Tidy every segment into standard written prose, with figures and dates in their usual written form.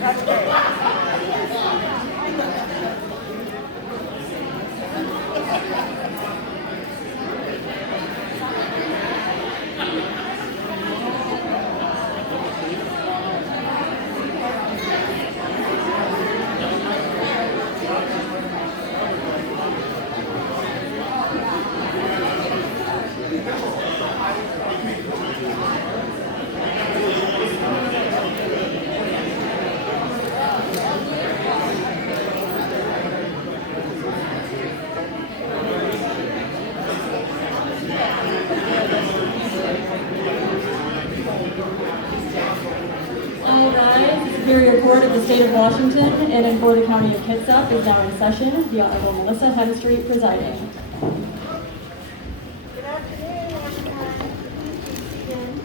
That's great. All rise. The Superior Court of the State of Washington and in Florida County of Kitsap is now in session. The Honorable Melissa Hemstreet presiding. Good afternoon, everyone. Please be seated.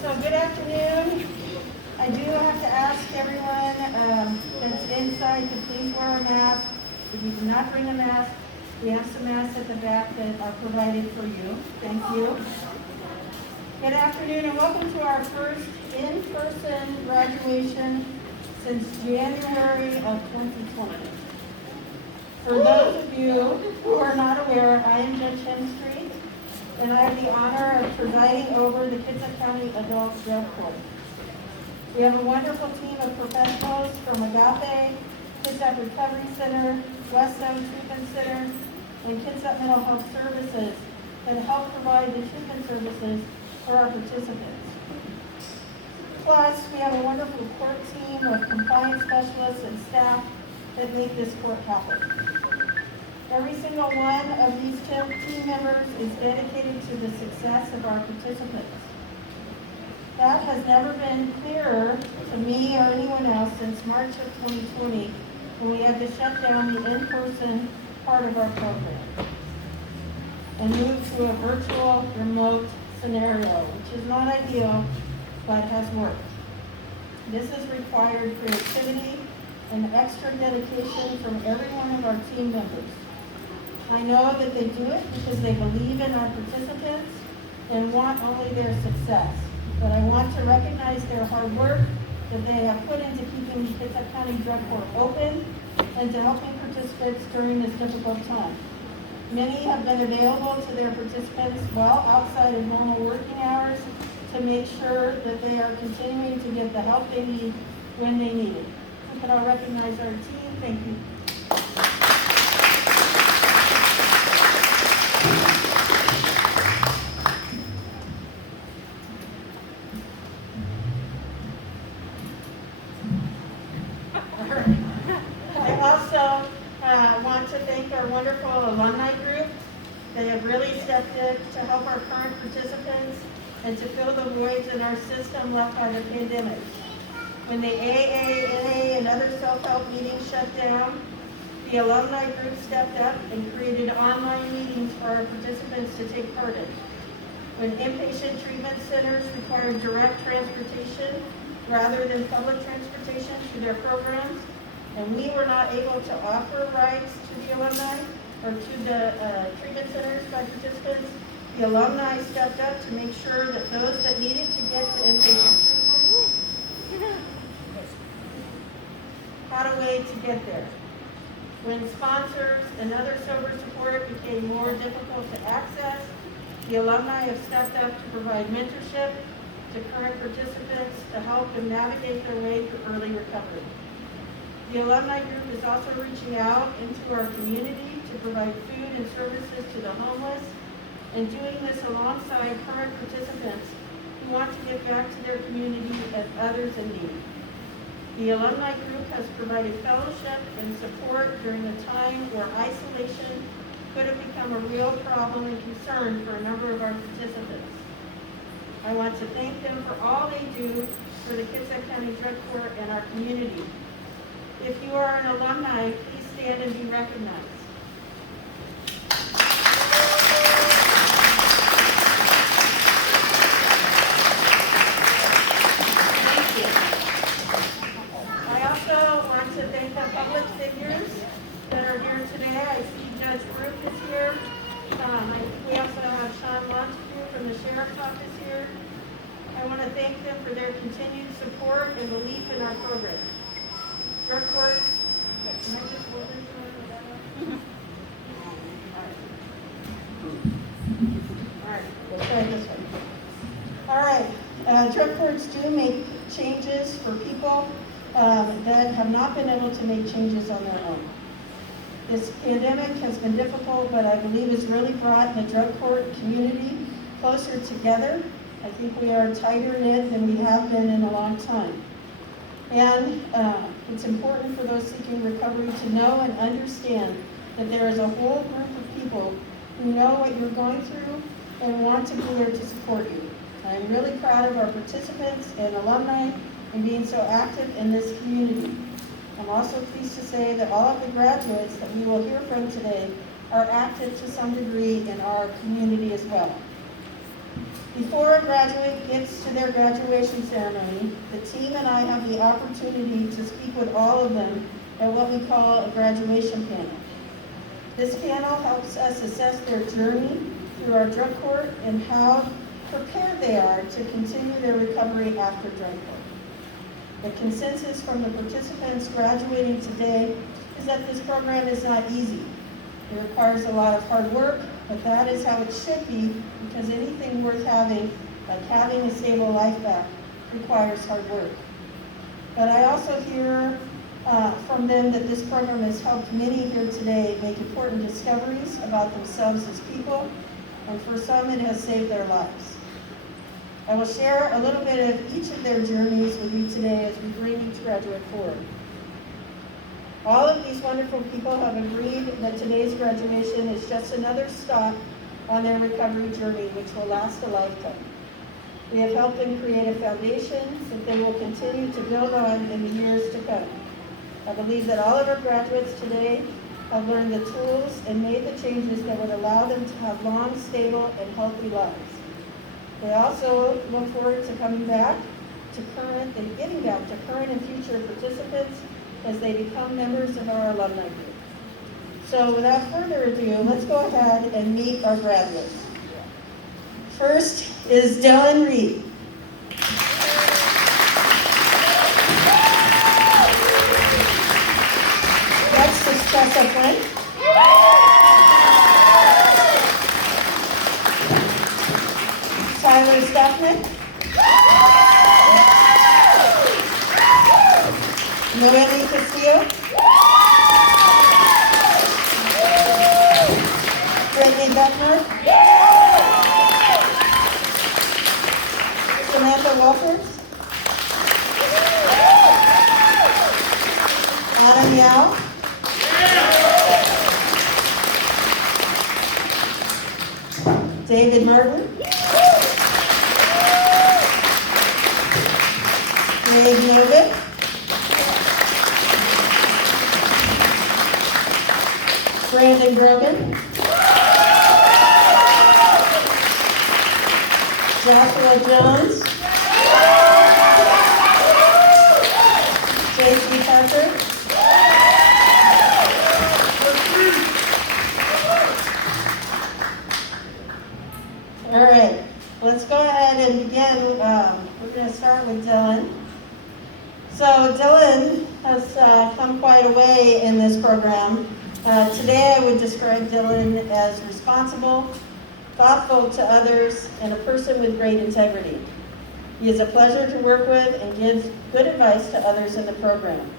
So, good afternoon. I do have to ask everyone that's inside to please wear a mask. If you do not bring a mask, we have some masks at the back that are provided for you. Thank you. Good afternoon and welcome to our first in-person graduation since January of 2020. For those of you who are not aware, I am Judge Hemstreet, and I have the honor of presiding over the Kitsap County Adult Drug Court. We have a wonderful team of professionals from Agape, Kitsap Recovery Center, West Zone Treatment Center, and Kitsap Mental Health Services that help provide the treatment services for our participants. Plus, we have a wonderful court team of compliance specialists and staff that make this court happen. Every single one of these team members is dedicated to the success of our participants. That has never been clearer to me or anyone else since March of 2020 when we had to shut down the in-person part of our program and move to a virtual remote scenario, which is not ideal, but has worked. This has required creativity and extra dedication from every one of our team members. I know that they do it because they believe in our participants and want only their success. But I want to recognize their hard work that they have put into keeping the Kitsap County Drug Court open and to helping participants during this difficult time. Many have been available to their participants well outside of normal working hours to make sure that they are continuing to get the help they need when they need it. We can all recognize our team. Thank you. I also want to thank our wonderful alumni group. They have really stepped in to help our current participants and to fill the voids in our system left by the pandemic. When the AA, NA, and other self-help meetings shut down, the alumni group stepped up and created online meetings for our participants to take part in. When inpatient treatment centers required direct transportation rather than public transportation to their programs, and we were not able to offer rides to the alumni or to the treatment centers by participants, the alumni stepped up to make sure that those that needed to get to inpatient treatment had a way to get there. When sponsors and other sober support became more difficult to access, the alumni have stepped up to provide mentorship to current participants to help them navigate their way to early recovery. The alumni group is also reaching out into our community to provide food and services to the homeless and doing this alongside current participants who want to give back to their community and others in need. The alumni group has provided fellowship and support during a time where isolation could have become a real problem and concern for a number of our participants. I want to thank them for all they do for the Kitsap County Drug Court and our community. If you are an alumni, please stand and be recognized. Thank you. I also want to thank the public figures that are here today. I see Judge Brooke is here. We also have Sean Montague from the Sheriff's Office here. I want to thank them for their continued support and belief in our program. Drug courts, can I just hold this one? All right, we'll try this one. All right, drug courts do make changes for people that have not been able to make changes on their own. This pandemic has been difficult, but I believe it's really brought the drug court community closer together. I think we are tighter knit than we have been in a long time. And it's important for those seeking recovery to know and understand that there is a whole group of people who know what you're going through and want to be there to support you. I'm really proud of our participants and alumni in being so active in this community. I'm also pleased to say that all of the graduates that we will hear from today are active to some degree in our community as well. Before a graduate gets to their graduation ceremony, the team and I have the opportunity to speak with all of them at what we call a graduation panel. This panel helps us assess their journey through our drug court and how prepared they are to continue their recovery after drug court. The consensus from the participants graduating today is that this program is not easy. It requires a lot of hard work, but that is how it should be, because anything worth having, like having a stable life back, requires hard work. But I also hear from them that this program has helped many here today make important discoveries about themselves as people, and for some it has saved their lives. I will share a little bit of each of their journeys with you today as we bring each graduate forward. All of these wonderful people have agreed that today's graduation is just another stop on their recovery journey, which will last a lifetime. We have helped them create a foundation that they will continue to build on in the years to come. I believe that all of our graduates today have learned the tools and made the changes that would allow them to have long, stable, and healthy lives. They also look forward to coming back to current and giving back to current and future participants as they become members of our alumni group. So without further ado, let's go ahead and meet our graduates. First is Dylan Reed. Next is Kitsap Flynn. Tyler Stuffman. Noelle Castillo. Brittany Beckner. Samantha Walters. Anna Yao. David Martin. Dave Novick. Brandon Grogan. Joshua Jones. J.C. Parker. All right, let's go ahead and begin. We're going to start with Dylan. So Dylan has come quite a way in this program. Today I would describe Dylan as responsible, thoughtful to others, and a person with great integrity. He is a pleasure to work with and gives good advice to others in the program.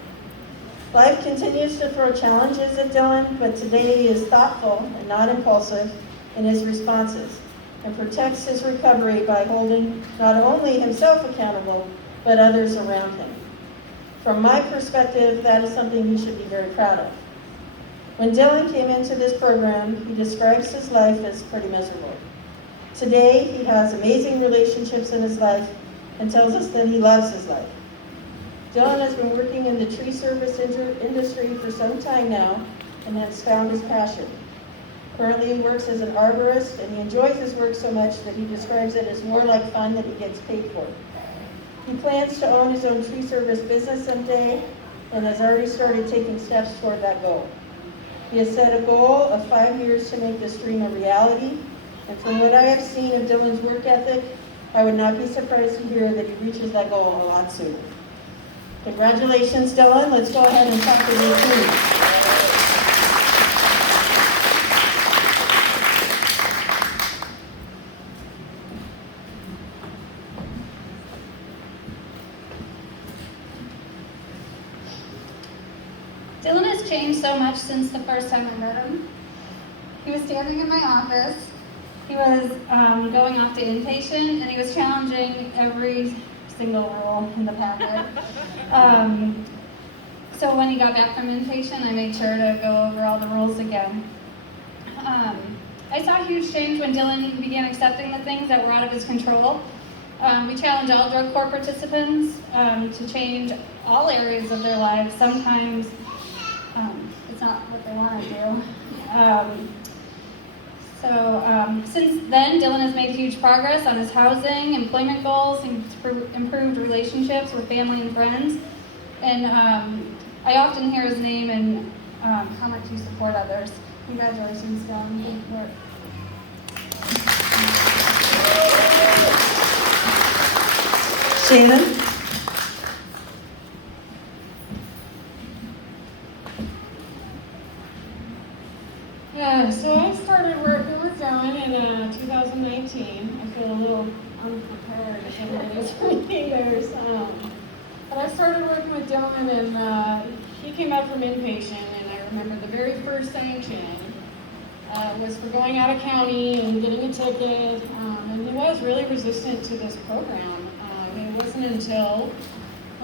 Life continues to throw challenges at Dylan, but today he is thoughtful and not impulsive in his responses and protects his recovery by holding not only himself accountable, but others around him. From my perspective, that is something he should be very proud of. When Dylan came into this program, he describes his life as pretty miserable. Today, he has amazing relationships in his life and tells us that he loves his life. Dylan has been working in the tree service industry for some time now and has found his passion. Currently, he works as an arborist, and he enjoys his work so much that he describes it as more like fun than he gets paid for. He plans to own his own tree service business someday and has already started taking steps toward that goal. He has set a goal of 5 years to make this dream a reality, and from what I have seen of Dylan's work ethic, I would not be surprised to hear that he reaches that goal a lot sooner. Congratulations, Dylan. Let's go ahead and talk to your team. Dylan has changed so much since the first time I met him. He was standing in my office. He was going off to inpatient, and he was challenging every single rule in the packet. So when he got back from inpatient, I made sure to go over all the rules again. I saw a huge change when Dylan began accepting the things that were out of his control. We challenge all drug court participants to change all areas of their lives. Sometimes it's not what they want to do. Since then, Dylan has made huge progress on his housing, employment goals, and improved relationships with family and friends. And I often hear his name and how much you support others. Congratulations, Dylan. Good work. Shannon? So I started working with Dylan in 2019. I feel a little unprepared if everybody's reading theirs. But I started working with Dylan, and he came back from inpatient, and I remember the very first sanction was for going out of county and getting a ticket, and he was really resistant to this program. It wasn't until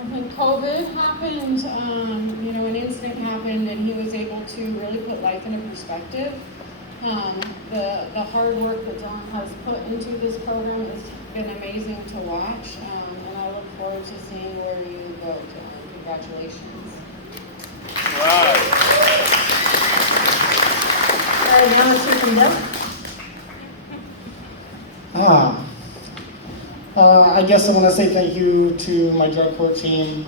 when COVID happened, an incident happened, and he was able to really put life into perspective. The hard work that Dylan has put into this program has been amazing to watch, and I look forward to seeing where you go. Congratulations. All right, now let's hear from Dylan. I guess I want to say thank you to my drug court team,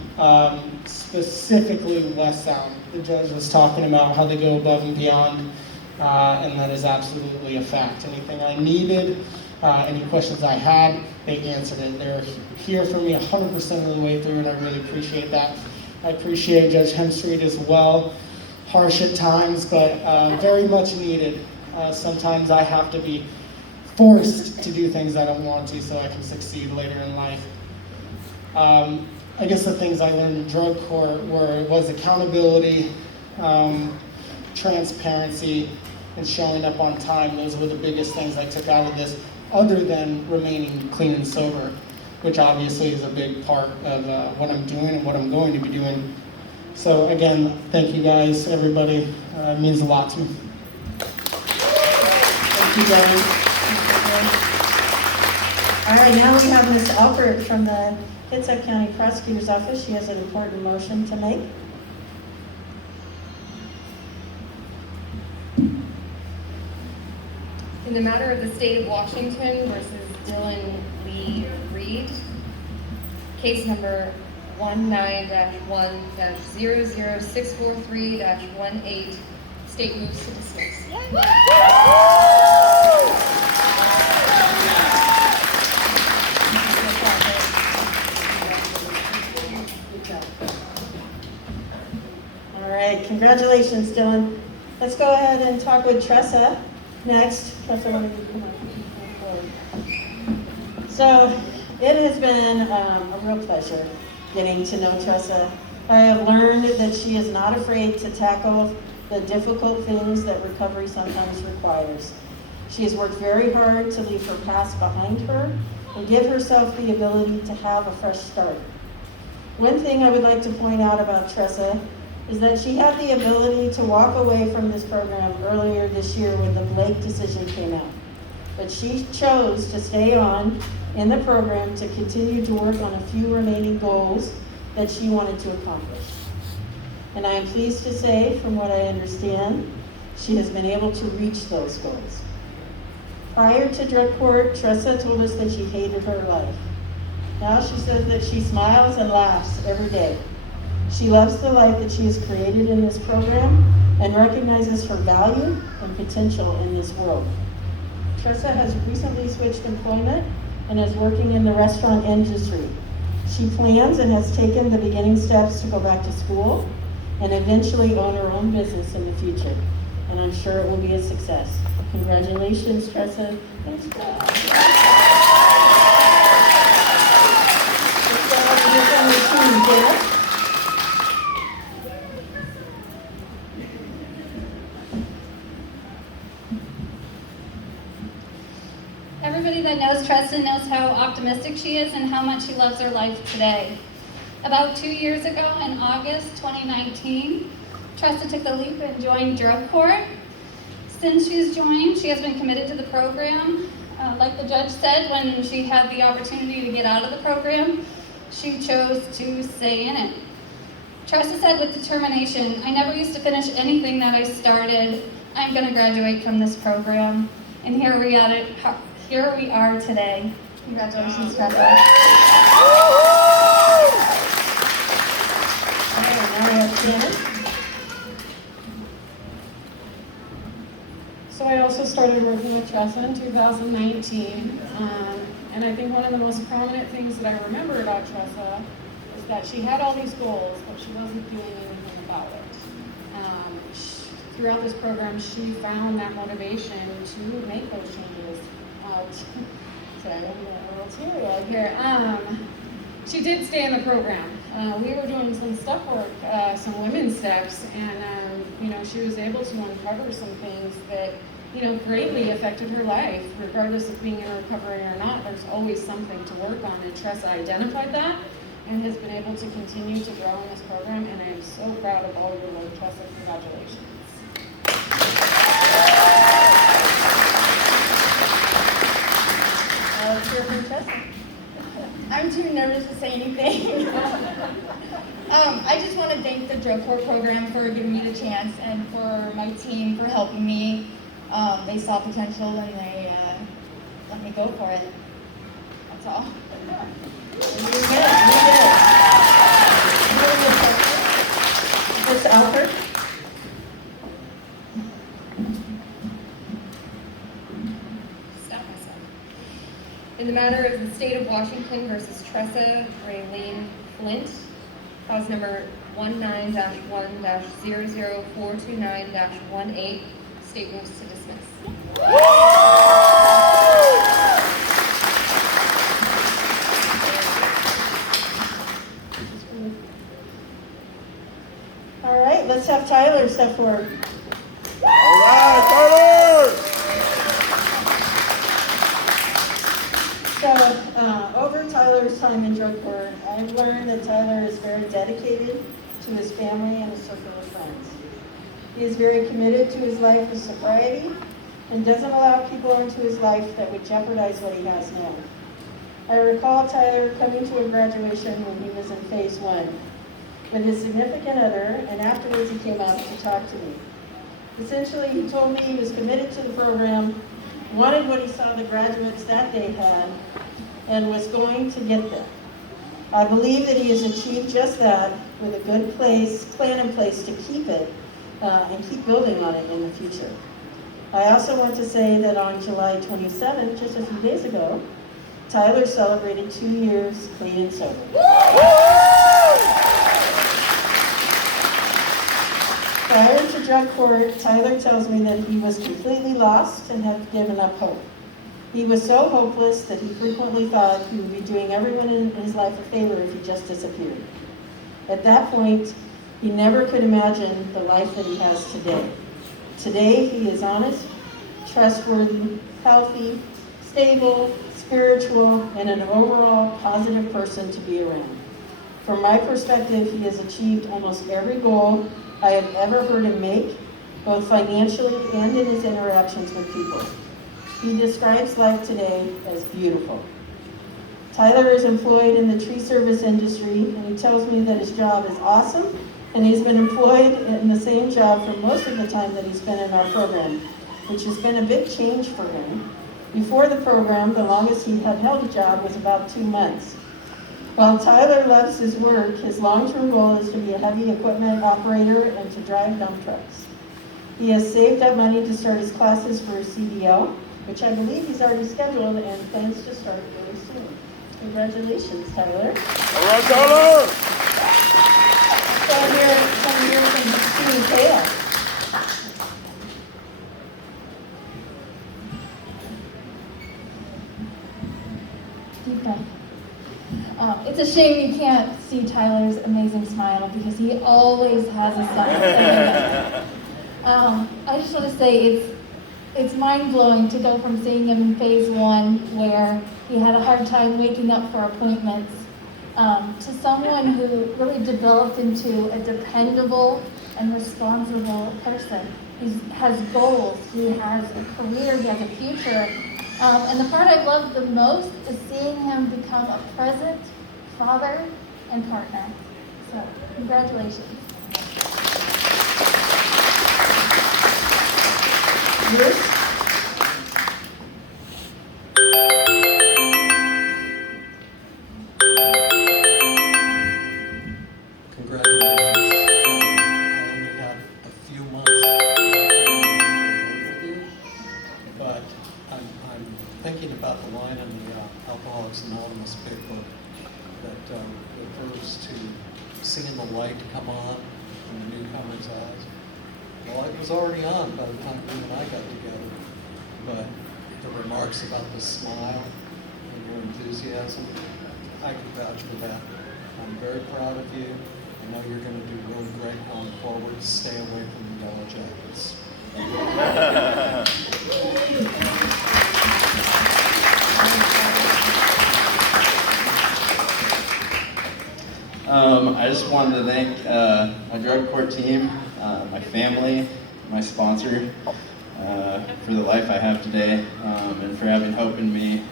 specifically West Sound. The judge was talking about how they go above and beyond, and that is absolutely a fact. Anything I needed, any questions I had, they answered it. They're here for me 100% of the way through, and I really appreciate that. I appreciate Judge Hemstreet as well. Harsh at times, but very much needed. Sometimes I have to be forced to do things I don't want to so I can succeed later in life. I guess the things I learned in drug court was accountability, transparency, and showing up on time. Those were the biggest things I took out of this, other than remaining clean and sober, which obviously is a big part of what I'm doing and what I'm going to be doing. So again, thank you guys, everybody. It means a lot to me. Thank you, Dylan. All right, now we have Ms. Alpert from the Kitsap County Prosecutor's Office. She has an important motion to make. In the matter of the state of Washington versus Dylan Lee Reed, case number 19-1-00643-18, state moves to dismiss. All right, congratulations, Dylan. Let's go ahead and talk with Tressa next. Tressa, why don't you come forward? So it has been a real pleasure getting to know Tressa. I have learned that she is not afraid to tackle the difficult things that recovery sometimes requires. She has worked very hard to leave her past behind her and give herself the ability to have a fresh start. One thing I would like to point out about Tressa is that she had the ability to walk away from this program earlier this year when the Blake decision came out. But she chose to stay on in the program to continue to work on a few remaining goals that she wanted to accomplish. And I am pleased to say, from what I understand, she has been able to reach those goals. Prior to drug court, Tressa told us that she hated her life. Now she says that she smiles and laughs every day. She loves the life that she has created in this program and recognizes her value and potential in this world. Tressa has recently switched employment and is working in the restaurant industry. She plans and has taken the beginning steps to go back to school and eventually own her own business in the future. And I'm sure it will be a success. Congratulations, Tressa. Thanks, God. Let's go ahead and get on the team, Jeff. Everybody that knows Tressa knows how optimistic she is and how much she loves her life today. About 2 years ago, in August 2019, Tressa took the leap and joined drug court. Since she's joined, she has been committed to the program. Like the judge said, when she had the opportunity to get out of the program, she chose to stay in it. Tressa said with determination, "I never used to finish anything that I started. I'm going to graduate from this program." And here we are today. Congratulations, Tressa. All right, now we have Shannon. So I also started working with Tressa in 2019, and I think one of the most prominent things that I remember about Tressa is that she had all these goals, but she wasn't doing anything about it. Throughout this program, she found that motivation to make those changes. Sorry, I'm a little teary-eyed here. She did stay in the program. We were doing some step work, some women's steps, and she was able to uncover some things that greatly affected her life. Regardless of being in recovery or not, there's always something to work on, and Tressa identified that and has been able to continue to grow in this program, and I am so proud of all your work, Tressa. Congratulations. Let's hear from Tressa. I'm too nervous to say anything. I just want to thank the drug court program for giving me the chance and for my team for helping me. They saw potential and they let me go for it. That's all. You did it. Miss Alford? Stop myself. In the matter of the state of Washington versus Tressa Raylene Flint, cause number 19-1-00429-18, state moves to dismiss. All right, let's have Tyler step forward. All right, Tyler! So, over Tyler's time in drug court, I've learned that Tyler is very dedicated to his family and his circle of friends. He is very committed to his life of sobriety and doesn't allow people into his life that would jeopardize what he has now. I recall Tyler coming to a graduation when he was in phase 1 with his significant other, and afterwards he came out to talk to me. Essentially, he told me he was committed to the program, wanted what he saw the graduates that day had, and was going to get them. I believe that he has achieved just that with a good plan in place to keep it and keep building on it in the future. I also want to say that on July 27th, just a few days ago, Tyler celebrated 2 years clean and sober. Prior to drug court, Tyler tells me that he was completely lost and had given up hope. He was so hopeless that he frequently thought he would be doing everyone in his life a favor if he just disappeared. At that point, he never could imagine the life that he has today. Today, he is honest, trustworthy, healthy, stable, spiritual, and an overall positive person to be around. From my perspective, he has achieved almost every goal I have ever heard him make, both financially and in his interactions with people. He describes life today as beautiful. Tyler is employed in the tree service industry, and he tells me that his job is awesome, and he's been employed in the same job for most of the time that he's been in our program, which has been a big change for him. Before the program, the longest he had held a job was about 2 months. While Tyler loves his work, his long-term goal is to be a heavy equipment operator and to drive dump trucks. He has saved up money to start his classes for his CDL, which I believe he's already scheduled and plans to start really soon. Congratulations, Tyler. All right, Tyler! So here, from Steve Taylor. Deep breath. It's a shame you can't see Tyler's amazing smile because he always has a smile. I just want to say it's mind-blowing to go from seeing him in phase 1 where he had a hard time waking up for appointments to someone who really developed into a dependable and responsible person. He has goals, he has a career, he has a future. And the part I love the most is seeing him become a present father and partner. So, congratulations. Yes. Congratulations. I only had a few months with you, but I'm thinking about the line in the Alcoholics Anonymous big book that refers to seeing the light come on in the newcomer's eyes. Well, it was already on by the time you and I got together, but the remarks about the smile and your enthusiasm, I can vouch for that. I'm very proud of you. I know you're going to do really great going forward. Stay away from the Yellow Jackets. I just wanted to thank my drug court team, my family, my sponsor, for the life I have today, and for having hope in me,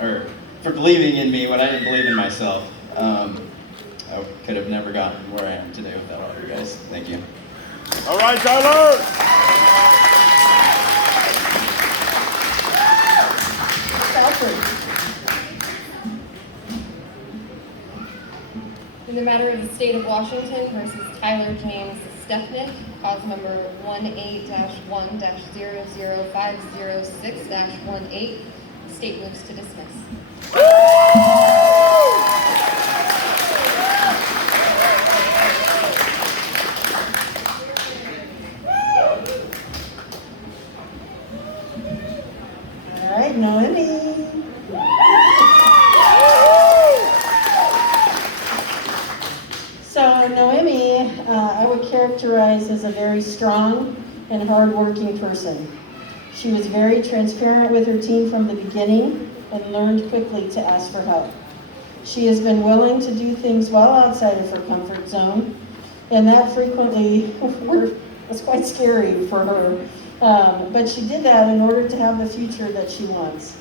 or for believing in me when I didn't believe in myself. I could have never gotten where I am today without all you guys. Thank you. All right, Tyler! In the matter of the state of Washington versus Tyler James Stefnick, cause number 18-1-00506-18, the state moves to dismiss. All right, Noemi. So Noemi, I would characterize as a very strong and hardworking person. She was very transparent with her team from the beginning and learned quickly to ask for help. She has been willing to do things well outside of her comfort zone, and that frequently was quite scary for her. But she did that in order to have the future that she wants.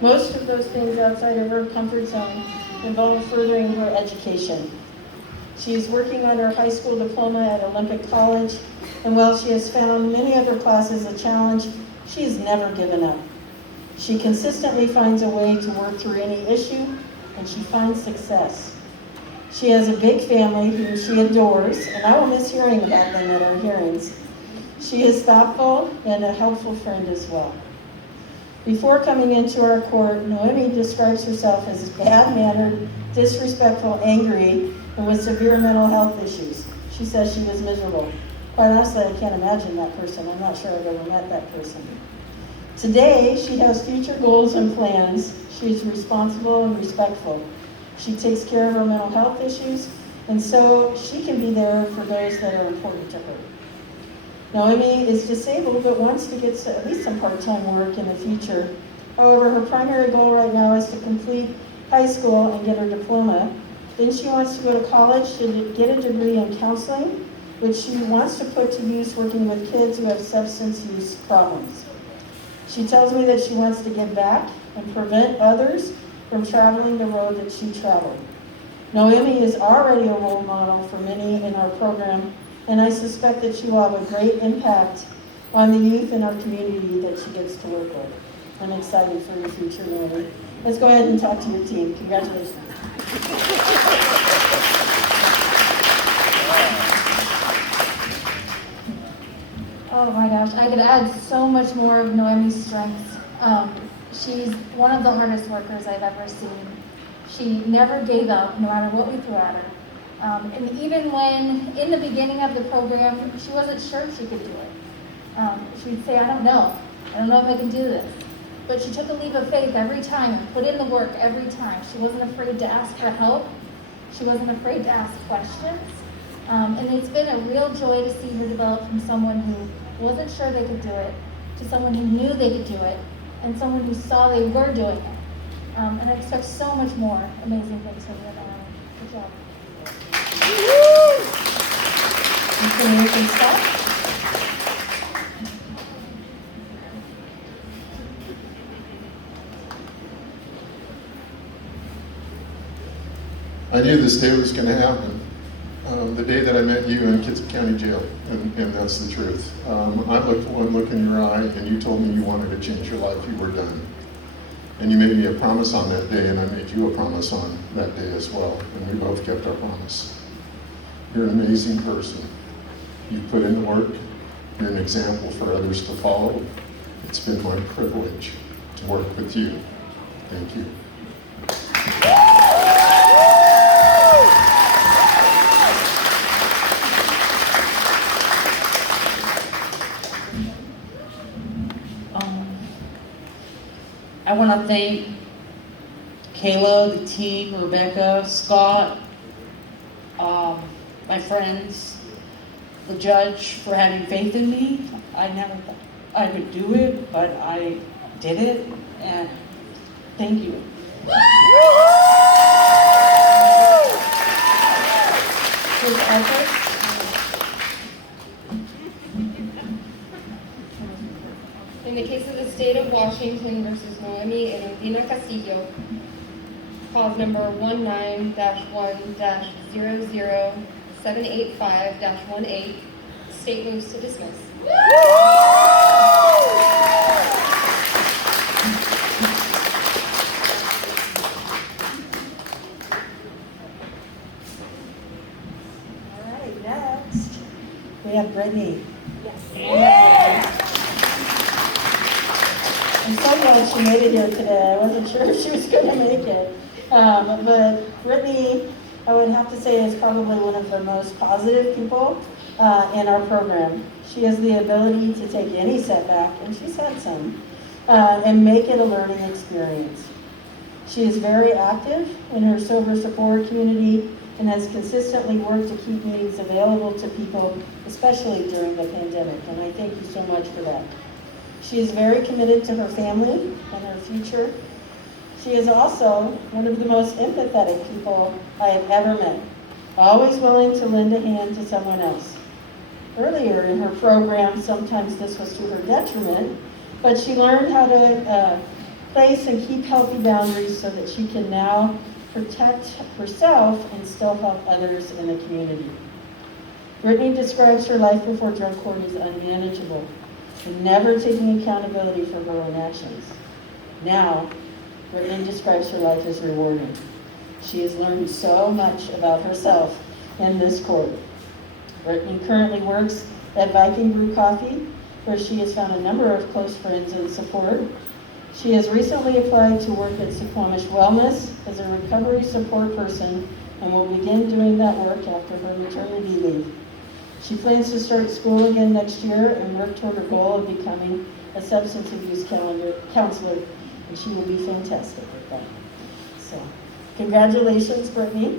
Most of those things outside of her comfort zone involve furthering her education. She is working on her high school diploma at Olympic College, and while she has found many other classes a challenge, she has never given up. She consistently finds a way to work through any issue, and she finds success. She has a big family whom she adores, and I will miss hearing about them at our hearings. She is thoughtful and a helpful friend as well. Before coming into our court, Noemi describes herself as bad-mannered, disrespectful, angry, and with severe mental health issues. She says she was miserable. Quite honestly, I can't imagine that person. I'm not sure I've ever met that person. Today, she has future goals and plans. She is responsible and respectful. She takes care of her mental health issues, and so she can be there for those that are important to her. Noemi is disabled but wants to get at least some part-time work in the future. However, her primary goal right now is to complete high school and get her diploma. Then she wants to go to college to get a degree in counseling, which she wants to put to use working with kids who have substance use problems. She tells me that she wants to give back and prevent others from traveling the road that she traveled. Noemi is already a role model for many in our program, and I suspect that she will have a great impact on the youth in our community that she gets to work with. I'm excited for your future, Noemi. Let's go ahead and talk to your team. Congratulations. Oh my gosh, I could add so much more of Noemi's strengths. She's one of the hardest workers I've ever seen. She never gave up, no matter what we threw at her. And even when, in the beginning of the program, she wasn't sure she could do it. She'd say, I don't know if I can do this. But she took a leap of faith every time and put in the work every time. She wasn't afraid to ask for help. She wasn't afraid to ask questions. And it's been a real joy to see her develop from someone who wasn't sure they could do it to someone who knew they could do it and someone who saw they were doing it. And I expect so much more amazing things from you, Alana. Good job. You can stop. I knew this day was going to happen. The day that I met you in Kitsap County Jail, and that's the truth. I looked one look in your eye, and you told me you wanted to change your life. You were done. And you made me a promise on that day, and I made you a promise on that day as well, and we both kept our promise. You're an amazing person. You put in the work. You're an example for others to follow. It's been my privilege to work with you. Thank you. I want to thank Kayla, the team, Rebecca, Scott, my friends, the judge for having faith in me. I never thought I could do it, but I did it, and thank you. His efforts. In the case of the state of Washington versus Noemi and Medina Castillo, cause number 19-1-00785-18, state moves to dismiss. All right, next, we have Brittany. I'm so glad she made it here today. I wasn't sure if she was going to make it. But Brittany, I would have to say, is probably one of the most positive people in our program. She has the ability to take any setback, and she's had some, and make it a learning experience. She is very active in her sober support community and has consistently worked to keep meetings available to people, especially during the pandemic, and I thank you so much for that. She is very committed to her family and her future. She is also one of the most empathetic people I have ever met, always willing to lend a hand to someone else. Earlier in her program, sometimes this was to her detriment, but she learned how to place and keep healthy boundaries so that she can now protect herself and still help others in the community. Brittany describes her life before drug court as unmanageable and never taking accountability for her own actions. Now, Brittany describes her life as rewarding. She has learned so much about herself in this court. Brittany currently works at Viking Brew Coffee, where she has found a number of close friends and support. She has recently applied to work at Suquamish Wellness as a recovery support person and will begin doing that work after her maternity leave. She plans to start school again next year and work toward her goal of becoming a substance abuse counselor, and she will be fantastic at that. So, congratulations, Brittany.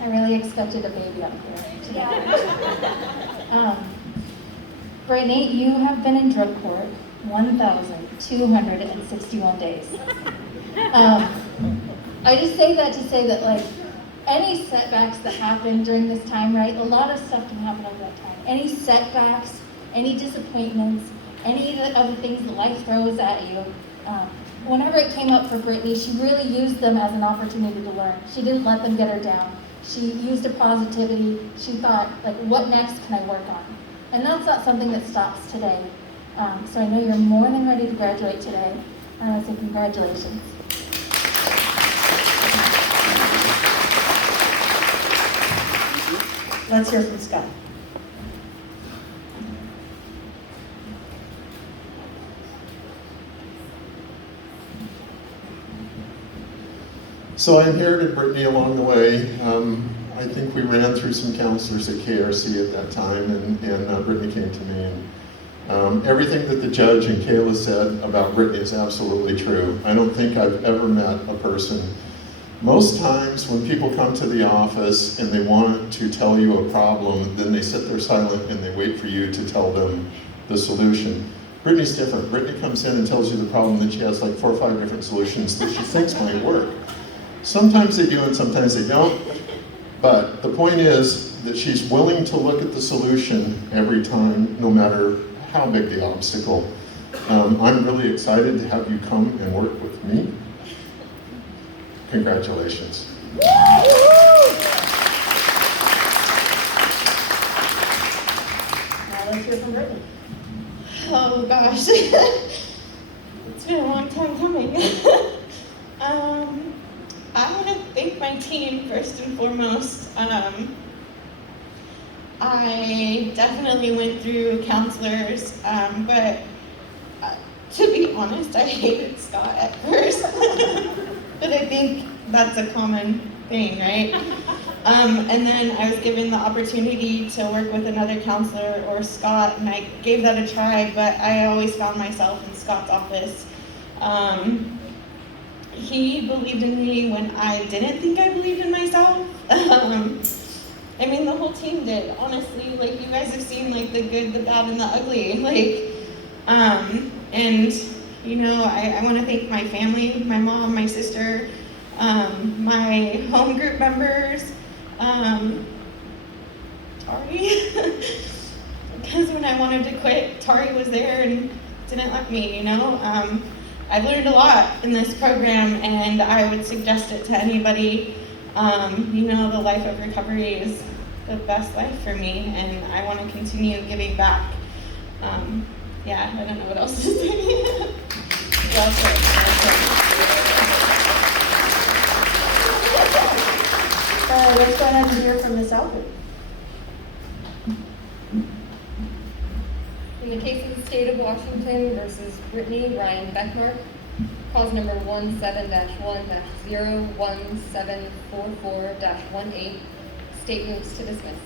I really expected a baby up here today. Brittany, you have been in drug court 1,261 days. I just say that to say that, like, any setbacks that happen during this time, right? A lot of stuff can happen over that time. Any setbacks, any disappointments, any of the things that life throws at you. Whenever it came up for Brittany, she really used them as an opportunity to learn. She didn't let them get her down. She used a positivity. She thought, like, what next can I work on? And that's not something that stops today. So I know you're more than ready to graduate today. And I say congratulations. Let's hear from Scott. So I inherited Brittany along the way. I think we ran through some counselors at KRC at that time, and Brittany came to me. And everything that the judge and Kayla said about Brittany is absolutely true. I don't think I've ever met a person. Most times when people come to the office and they want to tell you a problem, then they sit there silent and they wait for you to tell them the solution. Brittany's different. Brittany comes in and tells you the problem, then she has like 4 or 5 different solutions that she thinks might work. Sometimes they do and sometimes they don't, but the point is that she's willing to look at the solution every time, no matter how big the obstacle. I'm really excited to have you come and work with me. Congratulations. Now let's hear from Brittany. Oh gosh, it's been a long time coming. I want to thank my team first and foremost. I definitely went through counselors, but to be honest, I hated Scott at first. But I think that's a common thing, right? And then I was given the opportunity to work with another counselor or Scott, and I gave that a try, but I always found myself in Scott's office. He believed in me when I didn't think I believed in myself. I mean, the whole team did, honestly. Like, you guys have seen, like, the good, the bad, and the ugly. Like, and, you know, I want to thank my family, my mom, my sister, my home group members, Tari. Because when I wanted to quit, Tari was there and didn't let me, you know. I've learned a lot in this program, and I would suggest it to anybody. You know, the life of recovery is the best life for me, and I want to continue giving back. Yeah, I don't know what else to say. Well said. Let's go ahead and hear from Ms. Albert. In the case of the state of Washington versus Brittany Ryan Beckmark, cause number 17-1-01744-18, state moves to dismiss.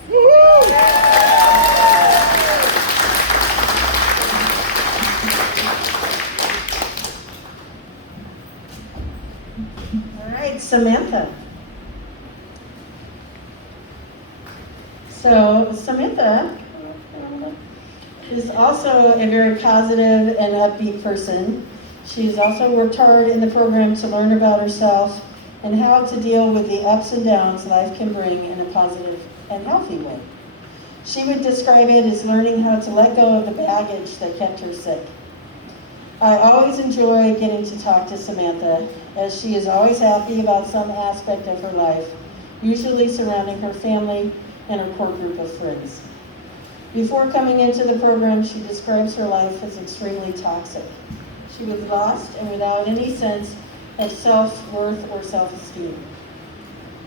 All right, Samantha. So Samantha is also a very positive and upbeat person. She's also worked hard in the program to learn about herself and how to deal with the ups and downs life can bring in a positive and healthy way. She would describe it as learning how to let go of the baggage that kept her sick. I always enjoy getting to talk to Samantha, as she is always happy about some aspect of her life, usually surrounding her family and her core group of friends. Before coming into the program, she describes her life as extremely toxic. She was lost and without any sense of self-worth or self-esteem.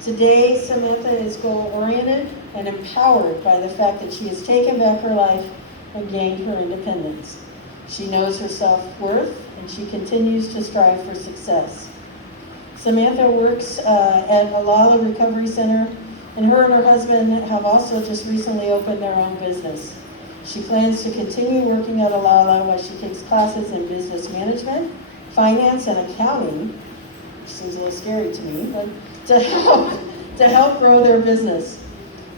Today, Samantha is goal-oriented and empowered by the fact that she has taken back her life and gained her independence. She knows her self-worth, and she continues to strive for success. Samantha works at Alala Recovery Center, and her husband have also just recently opened their own business. She plans to continue working at Alala while she takes classes in business management, finance, and accounting, which seems a little scary to me, but to help grow their business.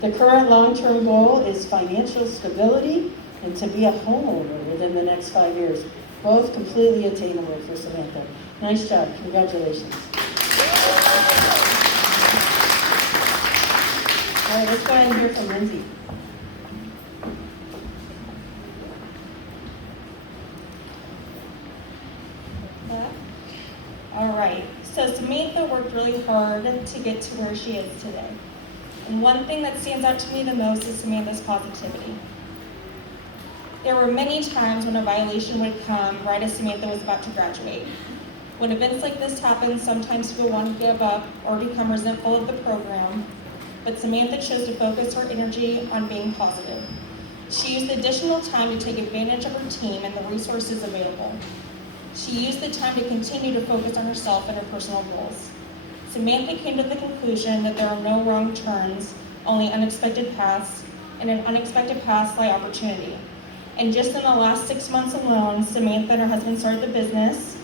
The current long-term goal is financial stability and to be a homeowner within the next 5 years. Both completely attainable for Samantha. Nice job. Congratulations. All right, let's go ahead and hear from Lindsay. All right, so Samantha worked really hard to get to where she is today. And one thing that stands out to me the most is Samantha's positivity. There were many times when a violation would come right as Samantha was about to graduate. When events like this happen, sometimes people want to give up or become resentful of the program. but Samantha chose to focus her energy on being positive. She used the additional time to take advantage of her team and the resources available. She used the time to continue to focus on herself and her personal goals. Samantha came to the conclusion that there are no wrong turns, only unexpected paths, and in unexpected paths lie opportunity. And just in the last 6 months alone, Samantha and her husband started the business.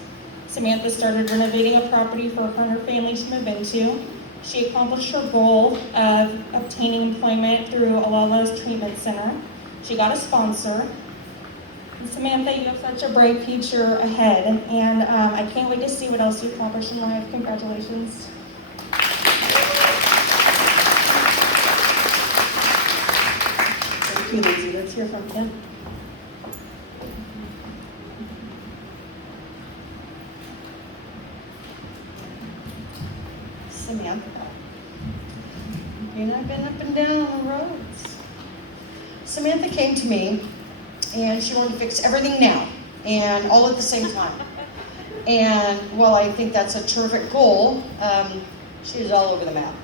Samantha started renovating a property for her and her family to move into. She accomplished her goal of obtaining employment through Alala's Treatment Center. She got a sponsor. And Samantha, you have such a bright future ahead, and I can't wait to see what else you accomplish in life. Congratulations. Thank you, Lindsay. Let's hear from Kim. Samantha. And I've been up and down the roads. Samantha came to me and she wanted to fix everything now and all at the same time. And while I think that's a terrific goal, she was all over the map.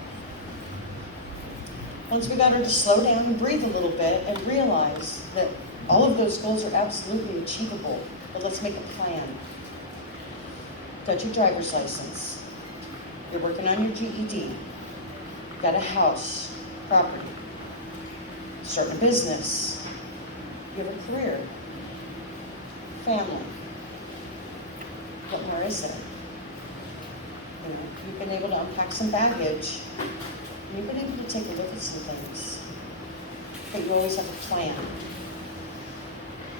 Once we got her to slow down and breathe a little bit and realize that all of those goals are absolutely achievable, but let's make a plan. Got your driver's license. You're working on your GED. Got a house, property. Starting a business. You have a career. Family. What more is there? You know, you've been able to unpack some baggage. You've been able to take a look at some things. But you always have a plan.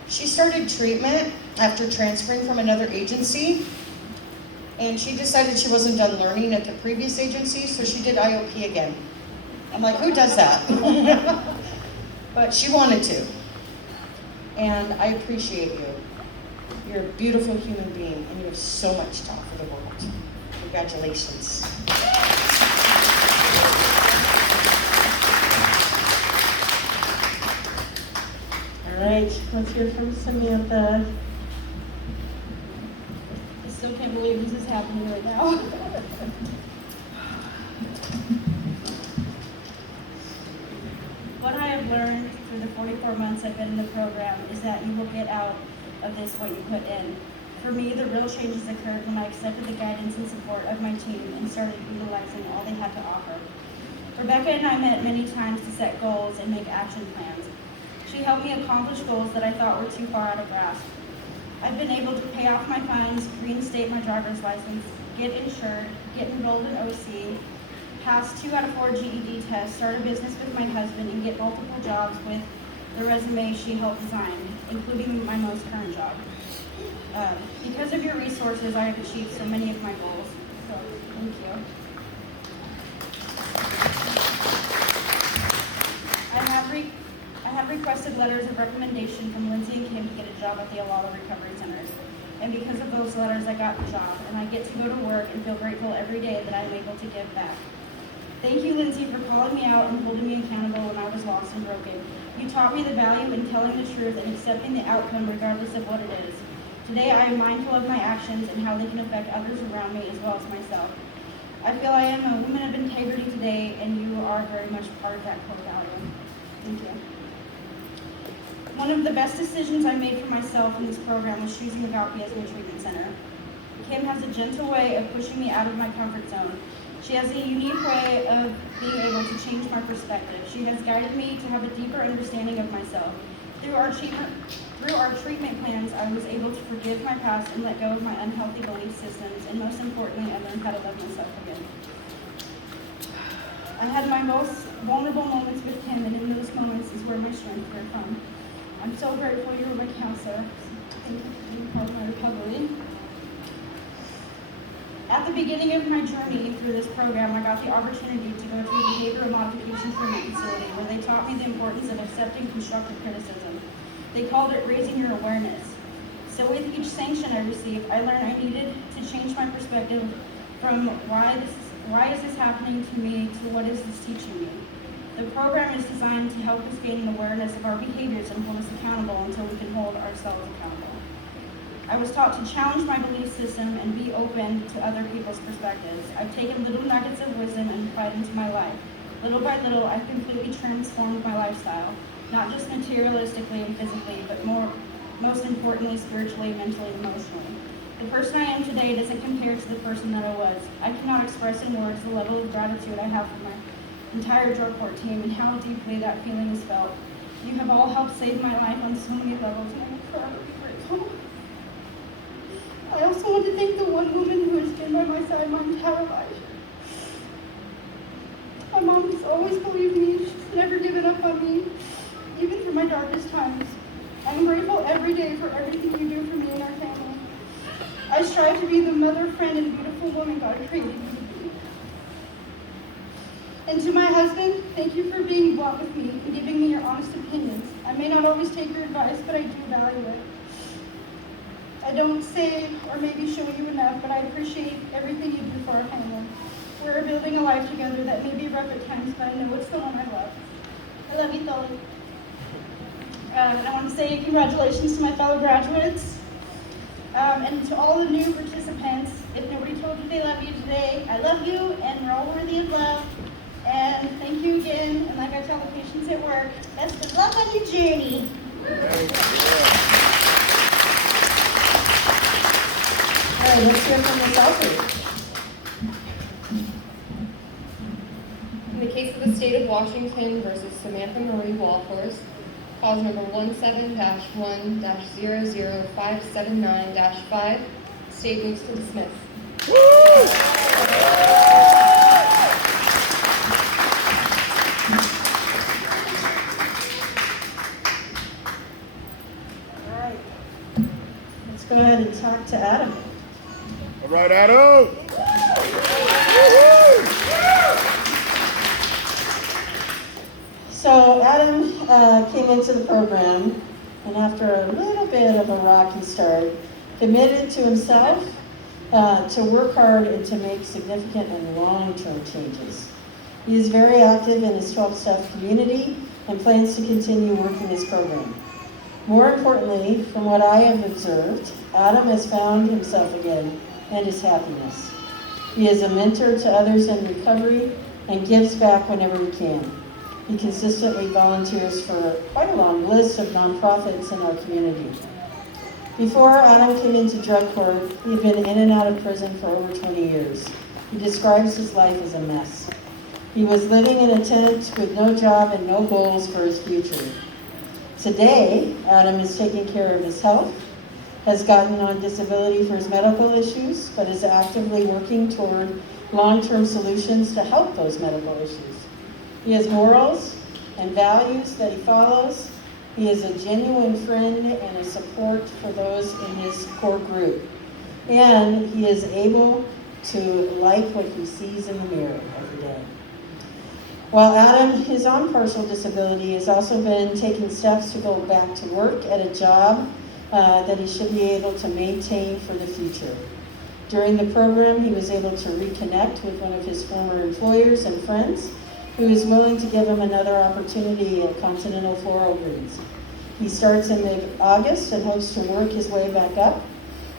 She started treatment after transferring from another agency. And she decided she wasn't done learning at the previous agency, so she did IOP again. I'm like, who does that? But she wanted to. And I appreciate you. You're a beautiful human being, and you have so much to offer the world. Congratulations. All right, let's hear from Samantha. I still can't believe this is happening right now. What I have learned through the 44 months I've been in the program is that you will get out of this what you put in. For me, the real changes occurred when I accepted the guidance and support of my team and started utilizing all they had to offer. Rebecca and I met many times to set goals and make action plans. She helped me accomplish goals that I thought were too far out of grasp. I've been able to pay off my fines, reinstate my driver's license, get insured, get enrolled in OC, pass 2 out of 4 GED tests, start a business with my husband, and get multiple jobs with the resume she helped design, including my most current job. Because of your resources, I have achieved so many of my goals. So, thank you. I have requested letters of recommendation from Lindsay and Kim to get a job at the Alala Recovery Centers. And because of those letters, I got the job, and I get to go to work and feel grateful every day that I am able to give back. Thank you, Lindsay, for calling me out and holding me accountable when I was lost and broken. You taught me the value in telling the truth and accepting the outcome regardless of what it is. Today, I am mindful of my actions and how they can affect others around me as well as myself. I feel I am a woman of integrity today, and you are very much part of that core value. Thank you. One of the best decisions I made for myself in this program was choosing Agape as my treatment center. Kim has a gentle way of pushing me out of my comfort zone. She has a unique way of being able to change my perspective. She has guided me to have a deeper understanding of myself. Through our treatment plans, I was able to forgive my past and let go of my unhealthy belief systems, and most importantly, I learned how to love myself again. I had my most vulnerable moments with Kim, and in those moments is where my strength came from. I'm so grateful you were my counselor. Thank you for being part of my recovery. At the beginning of my journey through this program, I got the opportunity to go to a behavioral modification treatment facility where they taught me the importance of accepting constructive criticism. They called it raising your awareness. So with each sanction I received, I learned I needed to change my perspective from why is this happening to me to what is this teaching me. The program is designed to help us gain an awareness of our behaviors and hold us accountable until we can hold ourselves accountable. I was taught to challenge my belief system and be open to other people's perspectives. I've taken little nuggets of wisdom and applied into my life. Little by little, I've completely transformed my lifestyle, not just materialistically and physically, but most importantly, spiritually, mentally, and emotionally. The person I am today doesn't compare to the person that I was. I cannot express in words the level of gratitude I have for my entire drug court team and how deeply that feeling is felt. You have all helped save my life on so many levels, and I will forever be grateful. I also want to thank the one woman who has been by my side my entire life. My mom has always believed me. She's never given up on me, even through my darkest times. I'm grateful every day for everything you do for me and our family. I strive to be the mother, friend, and beautiful woman God created me to be. And to my husband, thank you for being blunt with me and giving me your honest opinions. I may not always take your advice, but I do value it. I don't say or maybe show you enough, but I appreciate everything you do for our family. We're building a life together that may be rough at times, but I know it's the one I love. I love you, Tholi. I want to say congratulations to my fellow graduates and to all the new participants. If nobody told you they love you today, I love you, and we're all worthy of love. And thank you again, and like I tell the patients at work, best of luck on your journey. All right, let's hear from Ms. Alford. In the case of the state of Washington versus Samantha Marie Walhorst, cause number 17-1-00579-5, state moves to dismiss. All right. Let's go ahead and talk to Adam. All right, Adam. So Adam came into the program, and after a little bit of a rocky start, committed to himself to work hard and to make significant and long-term changes. He is very active in his 12-step community and plans to continue working his program. More importantly, from what I have observed, Adam has found himself again and his happiness. He is a mentor to others in recovery and gives back whenever he can. He consistently volunteers for quite a long list of nonprofits in our community. Before Adam came into drug court, he had been in and out of prison for over 20 years. He describes his life as a mess. He was living in a tent with no job and no goals for his future. Today, Adam is taking care of his health, has gotten on disability for his medical issues, but is actively working toward long-term solutions to help those medical issues. He has morals and values that he follows. He is a genuine friend and a support for those in his core group. And he is able to like what he sees in the mirror every day. While Adam is on partial disability, he has also been taking steps to go back to work at a job that he should be able to maintain for the future. During the program, he was able to reconnect with one of his former employers and friends who is willing to give him another opportunity at Continental Floral Greens. He starts in mid-August and hopes to work his way back up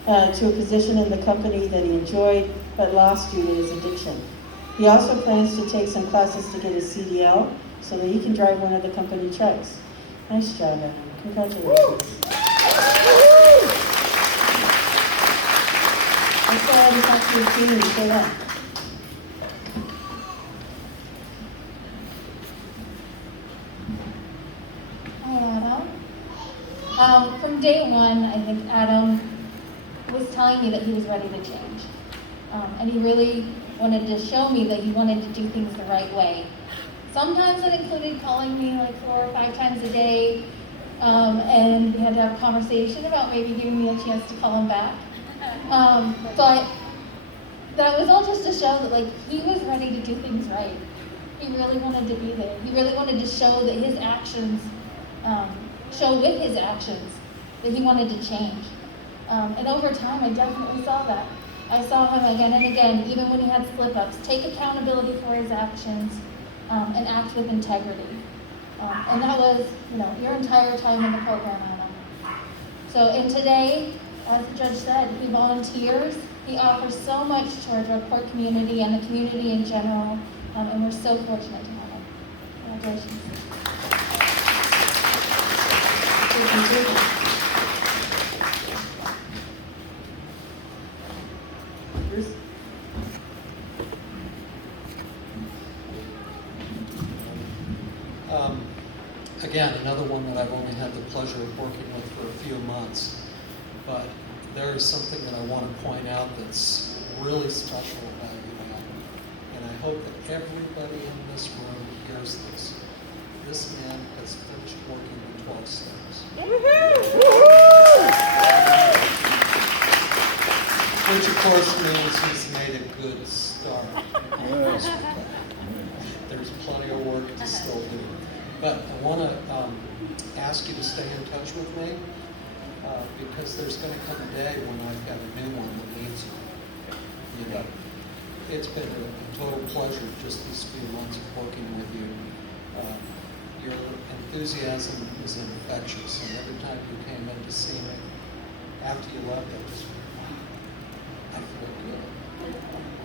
to a position in the company that he enjoyed but lost due to his addiction. He also plans to take some classes to get his CDL so that he can drive one of the company trucks. Nice job, Adam. Congratulations. Let's go ahead and talk to your team and say that. Hi, Adam. From day one, I think Adam was telling me that he was ready to change. And he really wanted to show me that he wanted to do things the right way. Sometimes it included calling me like 4 or 5 times a day, and we had to have a conversation about maybe giving me a chance to call him back. But that was all just to show that like he was ready to do things right. He really wanted to be there. He really wanted to show that his actions, show with his actions that he wanted to change. And over time, I definitely saw that. I saw him again and again, even when he had slip-ups, take accountability for his actions and act with integrity. And that was, your entire time in the program, Adam. So, and today, as the judge said, he volunteers. He offers so much to our drug court community and the community in general, and we're so fortunate to have him. Congratulations. Bruce? Again, another one that I've only had the pleasure of working with for a few months, but there is something that I want to point out that's really special about you, man. And I hope that everybody in this room hears this. This man has finished working the 12 steps. Which of course means he's made a good start. There's plenty of work to still do. But I want to ask you to stay in touch with me because there's going to come a day when I've got a new one that needs you. You know, it's been a total pleasure just these few months of working with you. Your enthusiasm is infectious, and every time you came in to see me, after you left, I feel good.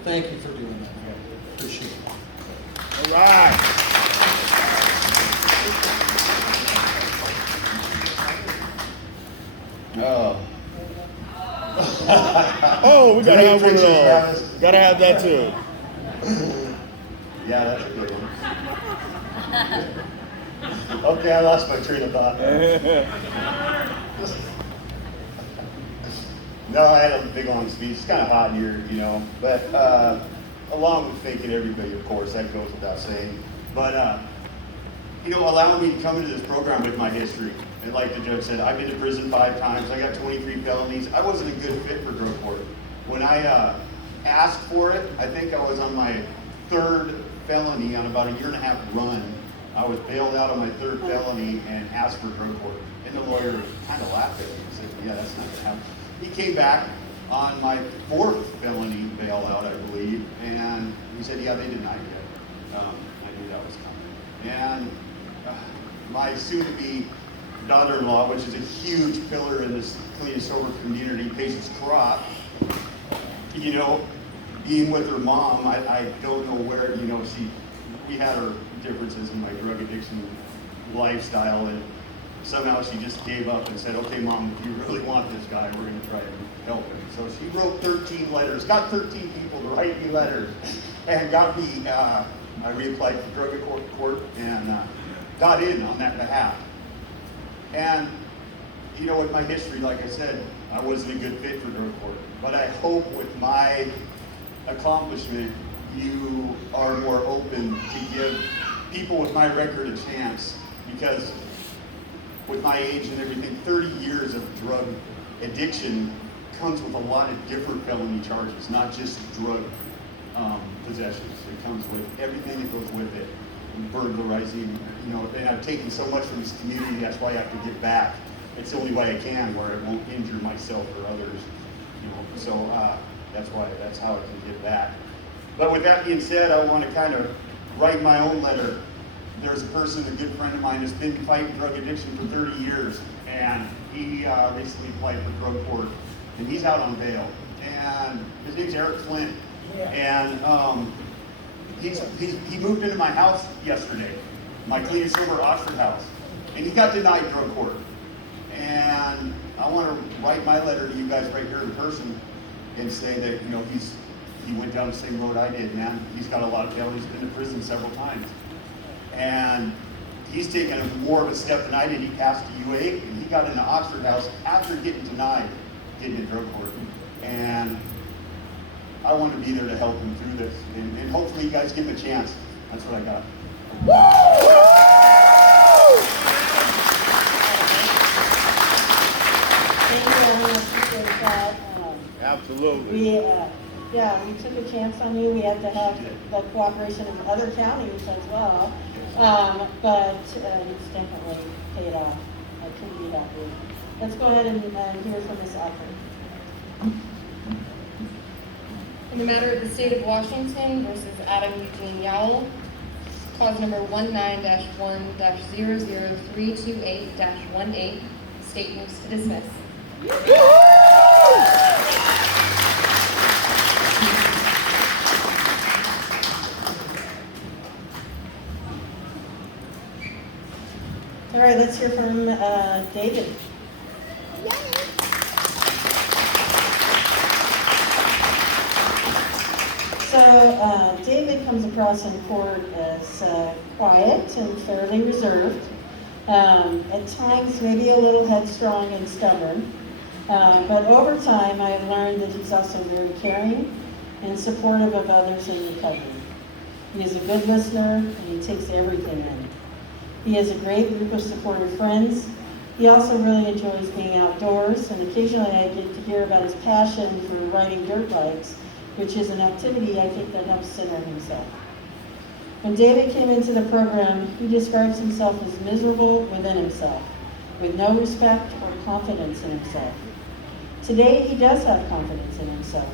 Thank you for doing that. Appreciate it. All right. Oh, we gotta have one of those. Gotta have that too. Yeah, that's a good one. Okay, I lost my train of thought. No, I had a big long speech. It's kind of hot here, you know, but along with thanking everybody, of course, that goes without saying. But you know, allowing me to come into this program with my history. And like the judge said, I've been to prison 5 times. I got 23 felonies. I wasn't a good fit for drug court. When I asked for it, I think I was on my 3rd felony on about a 1.5-year run. I was bailed out on my 3rd felony and asked for drug court. And the lawyer kind of laughed at me and said, yeah, that's not going to happen. He came back on my 4th felony bailout, I believe, and he said, yeah, they denied it. I knew that was coming. And my soon-to-be daughter-in-law, which is a huge pillar in this clean and sober community, Patience Crop, you know, being with her mom, I don't know where, you know, we had our differences in my drug addiction lifestyle, and somehow she just gave up and said, okay, Mom, if you really want this guy, we're going to try and help him. So she wrote 13 letters, got 13 people to write me letters, and got me, I reapplied for drug court and got in on that behalf. And, you know, with my history, like I said, I wasn't a good fit for drug court. But I hope with my accomplishment, you are more open to give people with my record a chance. Because with my age and everything, 30 years of drug addiction comes with a lot of different felony charges, not just drug possessions. It comes with everything that goes with it. Burglarizing, you know, and I've taken so much from this community, that's why I have to give back. It's the only way I can, where it won't injure myself or others, you know, so that's how I can give back. But with that being said, I want to kind of write my own letter. There's a person, a good friend of mine, has been fighting drug addiction for 30 years, and he recently applied for drug court, and he's out on bail, and his name's Eric Flint, and he moved into my house yesterday, my clean and sober Oxford house, and he got denied drug court. And I want to write my letter to you guys right here in person and say that, you know, he went down the same road I did, man. He's got a lot of felonies, been to prison several times. And he's taken more of a step than I did. He passed a UA, and he got into Oxford house after getting denied getting in drug court. And I want to be there to help him through this, and hopefully you guys give him a chance. That's what I got. Thank you, I appreciate that. Absolutely. We took a chance on you. We had to have the cooperation of other counties as well, but it's definitely paid off. I couldn't be happier. Let's go ahead and hear from Ms. Alford. In the matter of the state of Washington versus Adam Eugene Yowell, cause number 19-1-00328-18, state moves to dismiss. All right, let's hear from David. So David comes across in court as quiet and fairly reserved. At times maybe a little headstrong and stubborn. But over time I've learned that he's also very caring and supportive of others in recovery. He is a good listener and he takes everything in. He has a great group of supportive friends. He also really enjoys being outdoors, and occasionally I get to hear about his passion for riding dirt bikes, which is an activity I think that helps center himself. When David came into the program, he describes himself as miserable within himself, with no respect or confidence in himself. Today, he does have confidence in himself.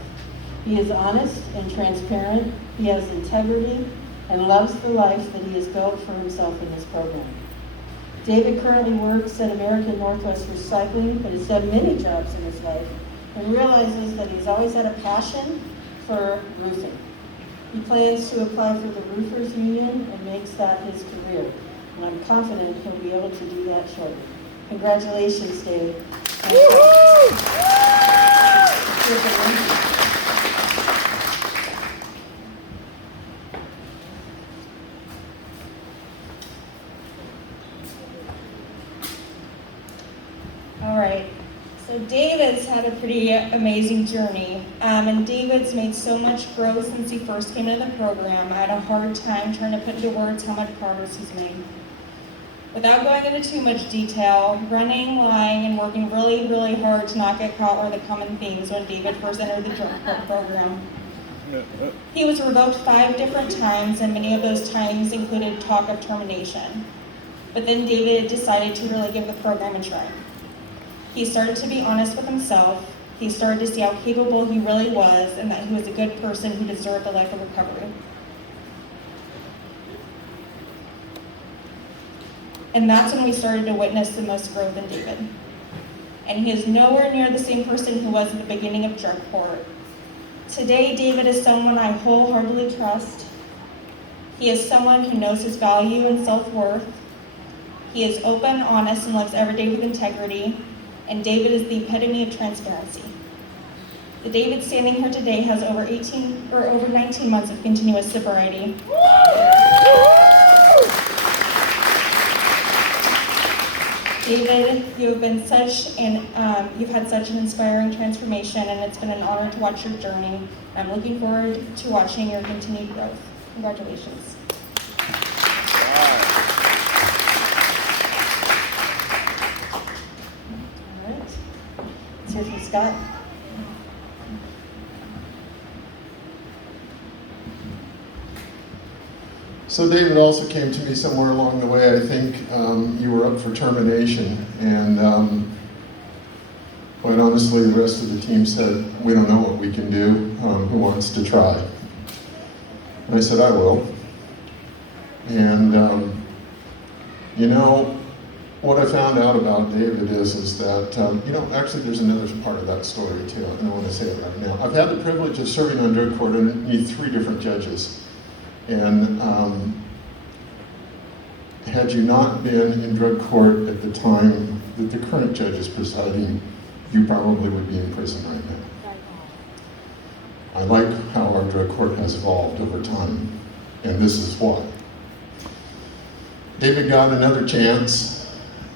He is honest and transparent, he has integrity, and loves the life that he has built for himself in this program. David currently works at American Northwest Recycling, but has done many jobs in his life, and realizes that he's always had a passion for roofing. He plans to apply for the Roofers Union and makes that his career, and I'm confident he'll be able to do that shortly. Congratulations, David. All right, so David's had a pretty amazing journey, and David's made so much growth since he first came into the program. I had a hard time trying to put into words how much progress he's made. Without going into too much detail, running, lying, and working really, really hard to not get caught were the common themes when David first entered the drug court program. He was revoked 5 different times, and many of those times included talk of termination. But then David decided to really give the program a try. He started to be honest with himself. He started to see how capable he really was and that he was a good person who deserved a life of recovery. And that's when we started to witness the most growth in David. And he is nowhere near the same person he was at the beginning of drug court. Today, David is someone I wholeheartedly trust. He is someone who knows his value and self-worth. He is open, honest, and lives every day with integrity. And David is the epitome of transparency. The David standing here today has over 19 months of continuous sobriety. David, you've had such an inspiring transformation, and it's been an honor to watch your journey. I'm looking forward to watching your continued growth. Congratulations. Let's hear from Scott. So David also came to me somewhere along the way. I think you were up for termination, and quite honestly, the rest of the team said, we don't know what we can do. Who wants to try? And I said, I will. And you know, what I found out about David is that, actually there's another part of that story too, and I want to say it right now. I've had the privilege of serving on drug court underneath 3 different judges. And had you not been in drug court at the time that the current judge is presiding, you probably would be in prison right now. I like how our drug court has evolved over time, and this is why. David got another chance,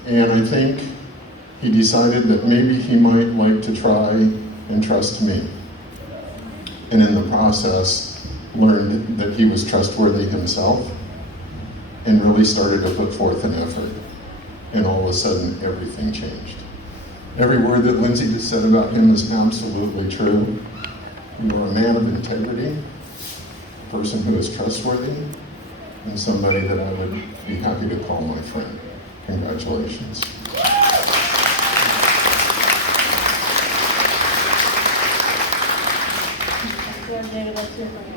and I think he decided that maybe he might like to try and trust me. And in the process, learned that he was trustworthy himself and really started to put forth an effort. And all of a sudden, everything changed. Every word that Lindsay just said about him is absolutely true. You are a man of integrity, a person who is trustworthy, and somebody that I would be happy to call my friend. Congratulations. David, let's hear from you.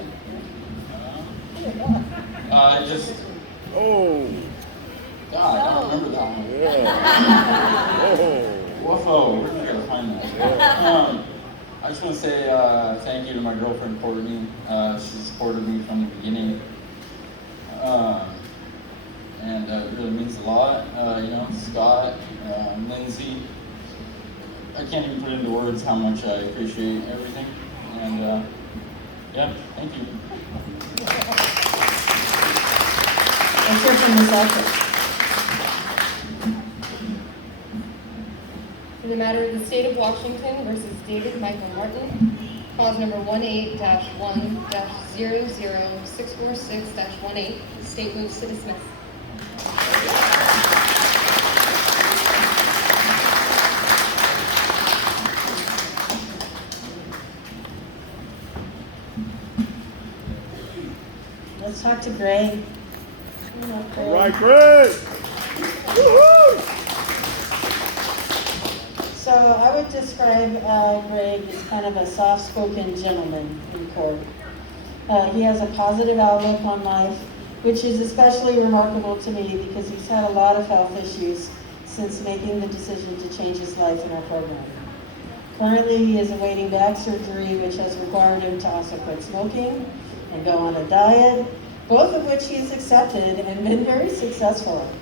God, I don't remember that one. Yeah. Whoa, where did I gotta find that? I just want to say thank you to my girlfriend Courtney. She supported me from the beginning. and it really means a lot. Scott, Lindsay, I can't even put into words how much I appreciate everything, and yeah, thank you. Let's hear from Ms. Alford. In the matter of the state of Washington versus David Michael Martin, cause number 18-1-000646-18, the state moves to dismiss. Let's talk to Greg. All right, Greg. Woo-hoo! So I would describe Greg as kind of a soft-spoken gentleman in court. He has a positive outlook on life, which is especially remarkable to me because he's had a lot of health issues since making the decision to change his life in our program. Currently, he is awaiting back surgery, which has required him to also quit smoking and go on a diet, both of which he has accepted and been very successful at.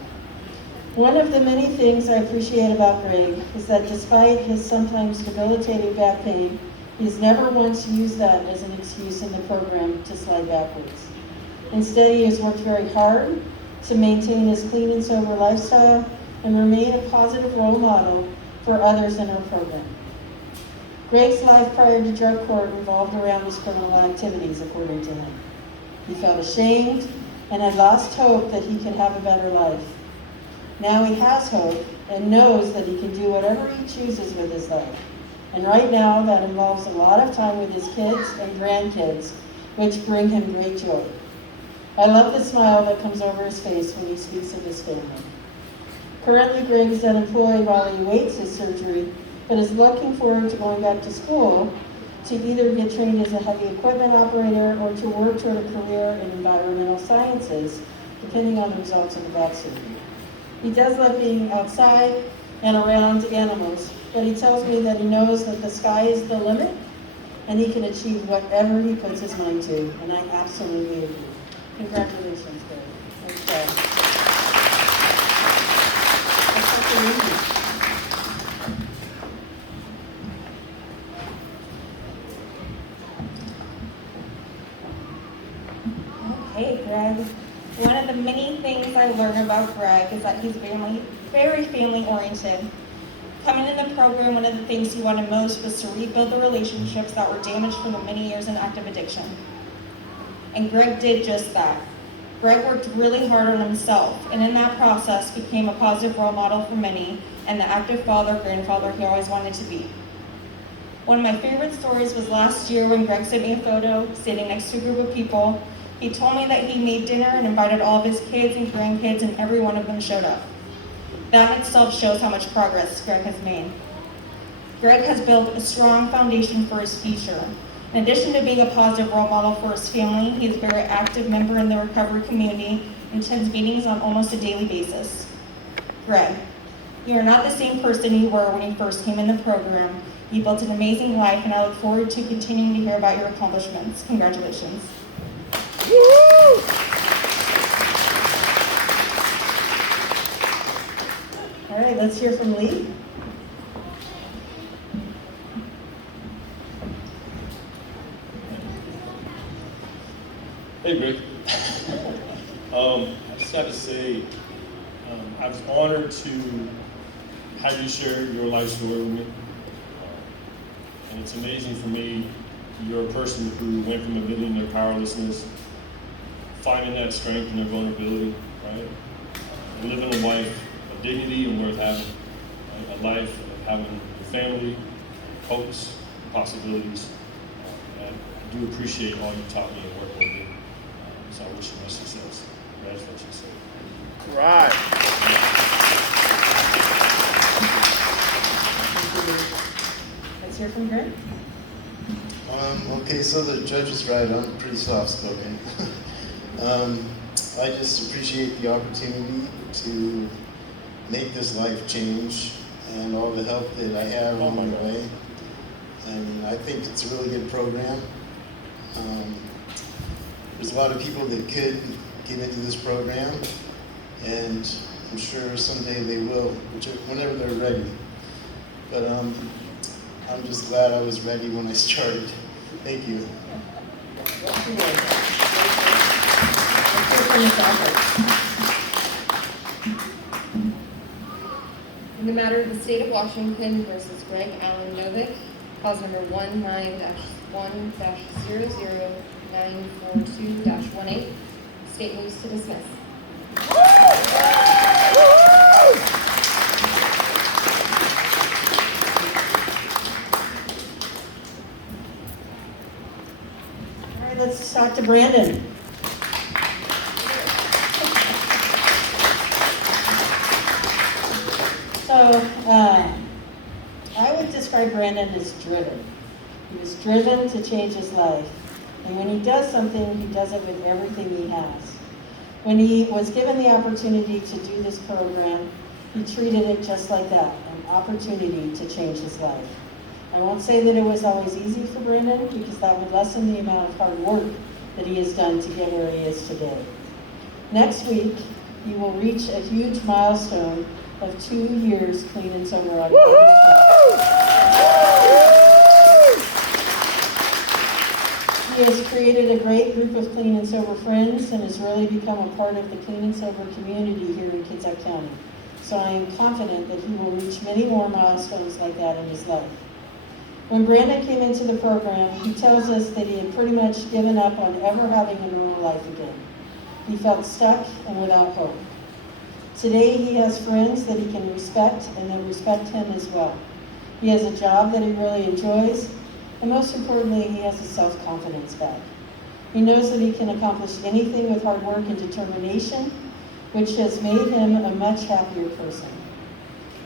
One of the many things I appreciate about Greg is that despite his sometimes debilitating back pain, he's never once used that as an excuse in the program to slide backwards. Instead, he has worked very hard to maintain his clean and sober lifestyle and remain a positive role model for others in our program. Greg's life prior to drug court revolved around his criminal activities, according to him. He felt ashamed and had lost hope that he could have a better life. Now he has hope and knows that he can do whatever he chooses with his life. And right now that involves a lot of time with his kids and grandkids, which bring him great joy. I love the smile that comes over his face when he speaks of his family. Currently, Greg is unemployed while he awaits his surgery, but is looking forward to going back to school to either get trained as a heavy equipment operator or to work toward a career in environmental sciences, depending on the results of the back surgery. He does love being outside and around animals, but he tells me that he knows that the sky is the limit and he can achieve whatever he puts his mind to, and I absolutely agree. Congratulations, Greg. Nice job. Let's talk to Lindsay. Hey, Greg. One of the many things I learned about Greg is that he's very family-oriented. Coming in the program, one of the things he wanted most was to rebuild the relationships that were damaged from the many years in active addiction. And Greg did just that. Greg worked really hard on himself, and in that process became a positive role model for many, and the active father, grandfather he always wanted to be. One of my favorite stories was last year when Greg sent me a photo sitting next to a group of people. He told me that he made dinner and invited all of his kids and grandkids, and every one of them showed up. That in itself shows how much progress Greg has made. Greg has built a strong foundation for his future. In addition to being a positive role model for his family, he is a very active member in the recovery community and attends meetings on almost a daily basis. Greg, you are not the same person you were when you first came in the program. You built an amazing life, and I look forward to continuing to hear about your accomplishments. Congratulations. Woo! All right, let's hear from Lee. Hey, Rick. I just have to say, I was honored to have you share your life story with me. And it's amazing for me, you're a person who went from admitting their powerlessness, finding that strength and their vulnerability, right? And living a life of dignity and worth having, right? A life of having a family, hopes, possibilities. And I do appreciate all you taught me and worked with me. So I wish you much success. Congratulations. Right. Let's hear from Greg. Okay, so the judge is right. I'm pretty soft-spoken. I just appreciate the opportunity to make this life change and all the help that I have along the way. And I think it's a really good program. There's a lot of people that could get into this program, and I'm sure someday they will, whenever they're ready. But I'm just glad I was ready when I started. Thank you. In the matter of the state of Washington versus Greg Allen Novick, cause number 19-1-00942-18, state moves to dismiss. All right, let's talk to Brandon. So, I would describe Brandon as driven. He was driven to change his life. And when he does something, he does it with everything he has. When he was given the opportunity to do this program, he treated it just like that, an opportunity to change his life. I won't say that it was always easy for Brandon, because that would lessen the amount of hard work that he has done to get where he is today. Next week, he will reach a huge milestone of 2 years clean and sober out of He has created a great group of clean and sober friends and has really become a part of the clean and sober community here in Kitsap County. So I am confident that he will reach many more milestones like that in his life. When Brandon came into the program, he tells us that he had pretty much given up on ever having a normal life again. He felt stuck and without hope. Today he has friends that he can respect and that respect him as well. He has a job that he really enjoys, and most importantly, he has his self-confidence back. He knows that he can accomplish anything with hard work and determination, which has made him a much happier person.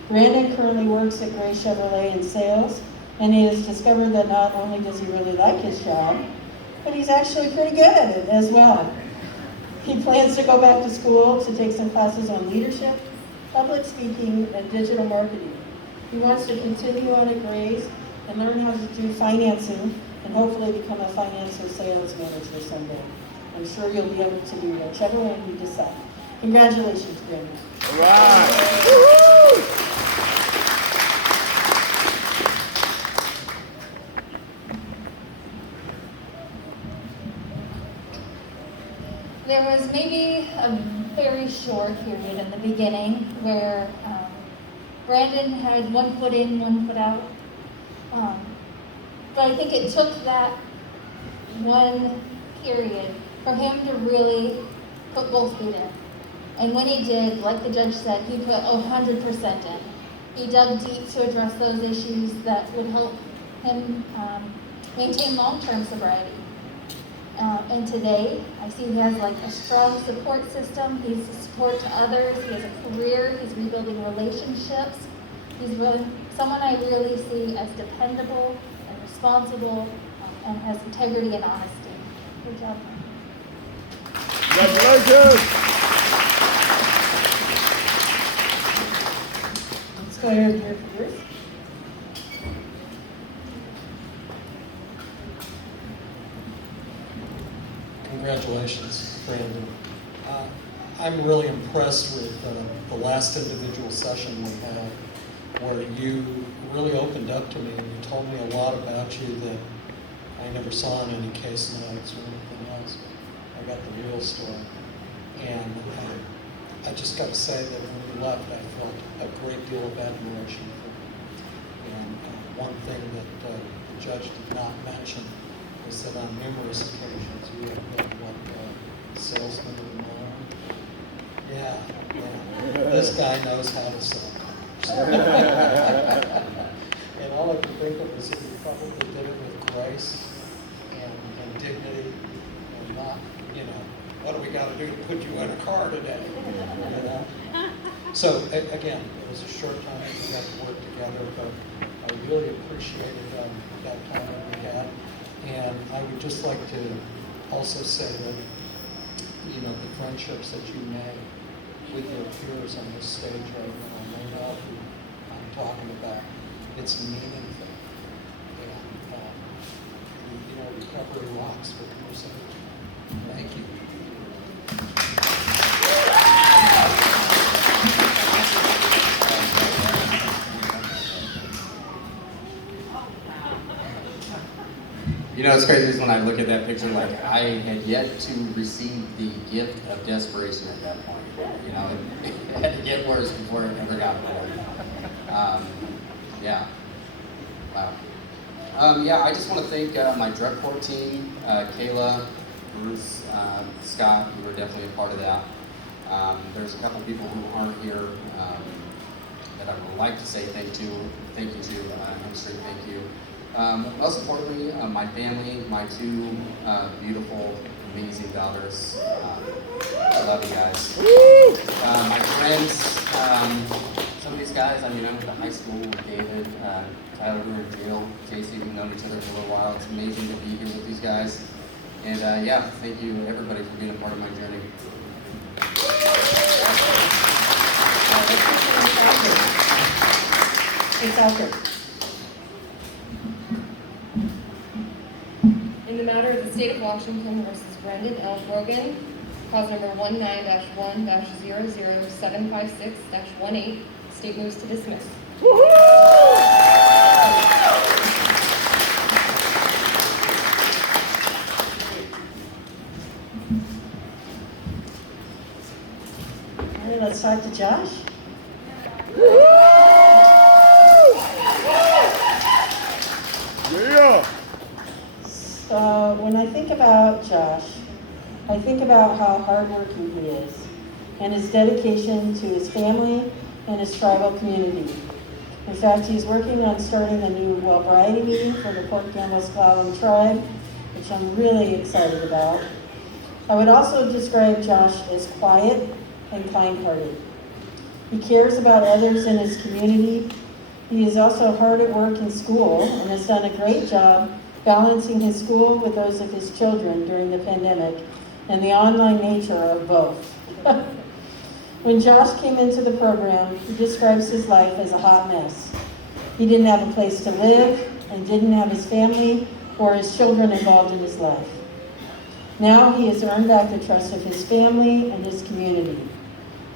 Brandon currently works at Gray Chevrolet in sales, and he has discovered that not only does he really like his job, but he's actually pretty good at it as well. He plans to go back to school to take some classes on leadership, public speaking, and digital marketing. He wants to continue on at Gray's and learn how to do financing and hopefully become a finance or sales manager someday. I'm sure you'll be able to do whichever one you decide. Congratulations, Brandon. All right. Woo-hoo! There was maybe a very short period in the beginning where Brandon had one foot in, one foot out. But I think it took that one period for him to really put both feet in. And when he did, like the judge said, he put 100% in. He dug deep to address those issues that would help him maintain long-term sobriety. And today, I see he has like a strong support system. He's a support to others. He has a career. He's rebuilding relationships. He's really someone I really see as dependable and responsible and has integrity and honesty. Good job. Congratulations. Let's go ahead and hear from Bruce. Congratulations, Brandon. I'm really impressed with the last individual session we had, where you really opened up to me and you told me a lot about you that I never saw in any case notes or anything else. I got the real story. And I just got to say that when you left, I felt a great deal of admiration for you. And one thing that the judge did not mention is that on numerous occasions you have been salesman of the morning. Yeah. This guy knows how to sell cars. And all I could think of was that he probably did it with grace and dignity and not, what do we got to do to put you in a car today? So again, it was a short time that we got to work together, but I really appreciated that time that we had. And I would just like to also say that, the friendships that you made with your peers on this stage right now, they know who I'm talking about. It's meaningful. And, recovery rocks with your sake. Thank you. You know, it's crazy is when I look at that picture, like I had yet to receive the gift of desperation at that point. You know, it had to get worse before it ever got better. Yeah. Wow. Yeah, I just want to thank my drug court team, Kayla, Bruce, Scott, who were definitely a part of that. There's a couple people who aren't here that I would like to say thank you to. I'm straight thank you. Most importantly, my family, my two beautiful, amazing daughters. I love you guys. My friends, some of these guys, I mean, I went to high school with David, Tyler, who were in jail, JC, we've known each other for a little while. It's amazing to be here with these guys. And yeah, thank you everybody for being a part of my journey. It's out there. In the matter of the state of Washington versus Brendan L. Brogan, cause number 19-1-1-00756-18, state moves to dismiss. All right, let's talk to Josh. Yeah. So when I think about Josh, I think about how hardworking he is and his dedication to his family and his tribal community. In fact, he's working on starting a new well-variety meeting for the Port Campbell-Sklallam tribe, which I'm really excited about. I would also describe Josh as quiet and kind-hearted. He cares about others in his community. He is also hard at work in school and has done a great job balancing his school with those of his children during the pandemic and the online nature of both. When Josh came into the program, he describes his life as a hot mess. He didn't have a place to live and didn't have his family or his children involved in his life. Now he has earned back the trust of his family and his community.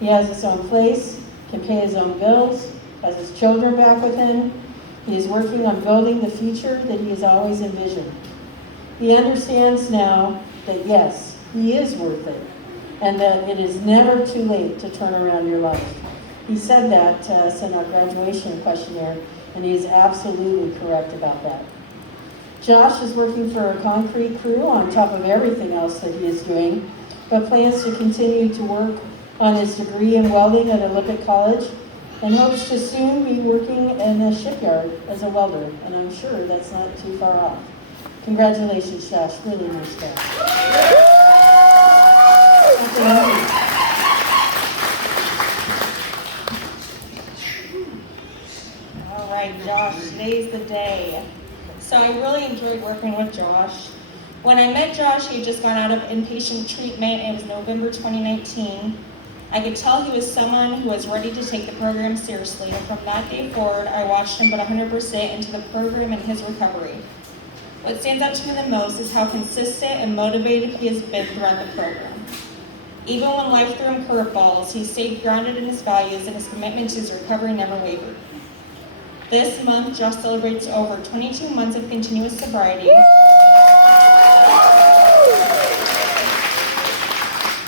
He has his own place, can pay his own bills, has his children back with him. He is working on building the future that he has always envisioned. He understands now that yes, he is worth it, and that it is never too late to turn around your life. He said that to us in our graduation questionnaire, and he is absolutely correct about that. Josh is working for a concrete crew on top of everything else that he is doing, but plans to continue to work on his degree in welding at Olympic College and hopes to soon be working in a shipyard as a welder, and I'm sure that's not too far off. Congratulations, Josh. Really nice guy. All right, Josh, today's the day. So I really enjoyed working with Josh. When I met Josh, he had just gone out of inpatient treatment. It was November 2019. I could tell he was someone who was ready to take the program seriously, and from that day forward, I watched him put 100% into the program and his recovery. What stands out to me the most is how consistent and motivated he has been throughout the program. Even when life threw him curveballs, he stayed grounded in his values, and his commitment to his recovery never wavered. This month, Josh celebrates over 22 months of continuous sobriety.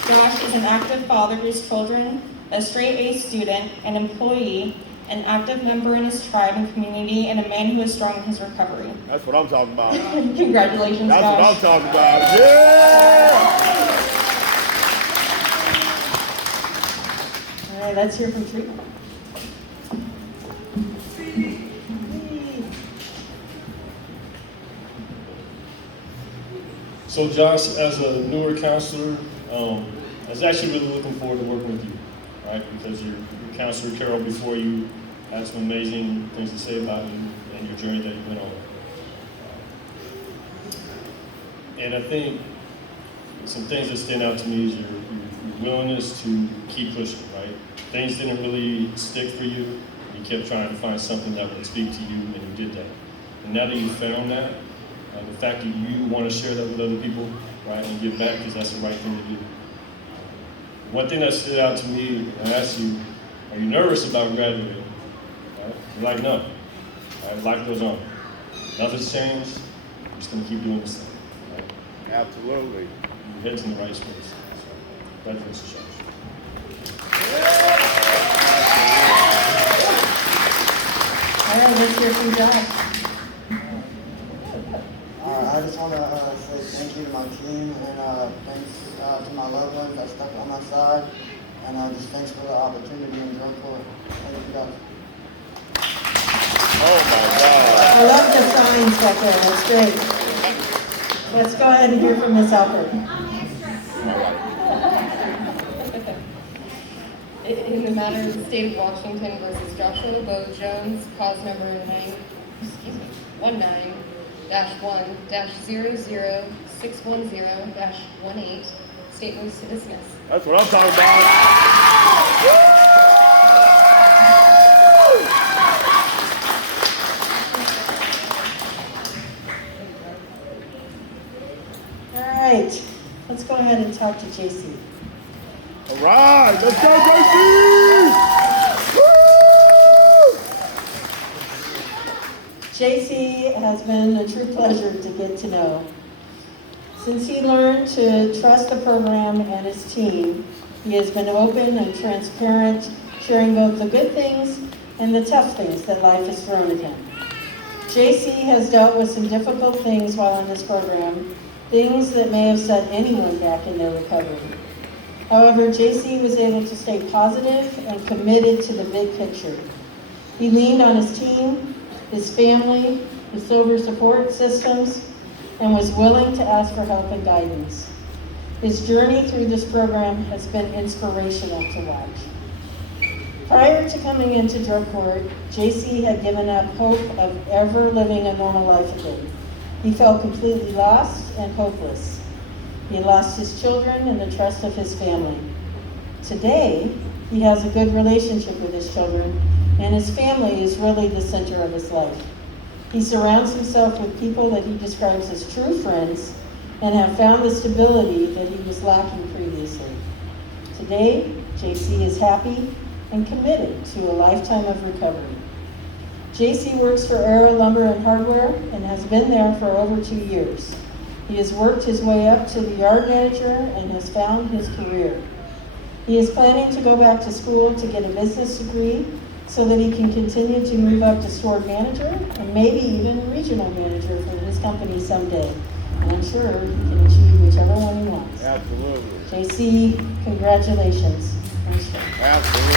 Josh is an active father to his children, a straight-A student, an employee, an active member in his tribe and community, and a man who is strong in his recovery. That's what I'm talking about. Congratulations, That's Josh. what I'm talking about. Yeah! All right, let's hear from treatment. So Josh, as a newer counselor, I was actually really looking forward to working with you, right? Because your counselor, Carol, before you had some amazing things to say about you and your journey that you went on. And I think some things that stand out to me is your willingness to keep pushing, right? Things didn't really stick for you. You kept trying to find something that would speak to you, and you did that. And now that you found that, the fact that you want to share that with other people, right, and give back, because that's the right thing to do. One thing that stood out to me, I asked you, are you nervous about graduating? Right? You're like, no. Right? Life goes on. Nothing's changed. We're just going to keep doing this thing. Right? Absolutely. We're heading in the right space. So, veterans church. All right, let's hear from Josh. I just want to say thank you to my team and thanks to my loved ones that stuck on my side. And just thanks for the opportunity in drug court. Thank you guys. Oh my God. I love the signs back there. That's great. Let's go ahead and hear from Ms. Alford. In the matter of the state of Washington versus Joshua Bo Jones, cause number 19-1-610-00610-18, state moves to dismiss. That's what I'm talking about. All right, let's go ahead and talk to JC. All right, let's go, JC! JC has been a true pleasure to get to know. Since he learned to trust the program and his team, he has been open and transparent, sharing both the good things and the tough things that life has thrown at him. JC has dealt with some difficult things while in this program, things that may have set anyone back in their recovery. However, JC was able to stay positive and committed to the big picture. He leaned on his team, his family, his sober support systems, and was willing to ask for help and guidance. His journey through this program has been inspirational to watch. Prior to coming into drug court, JC had given up hope of ever living a normal life again. He felt completely lost and hopeless. He lost his children and the trust of his family. Today, he has a good relationship with his children, and his family is really the center of his life. He surrounds himself with people that he describes as true friends and have found the stability that he was lacking previously. Today, JC is happy and committed to a lifetime of recovery. JC works for Arrow Lumber and Hardware and has been there for over 2 years. He has worked his way up to the yard manager and has found his career. He is planning to go back to school to get a business degree so that he can continue to move up to store manager and maybe even regional manager for his company someday. And I'm sure he can achieve whichever one he wants. Absolutely. JC, congratulations. Absolutely.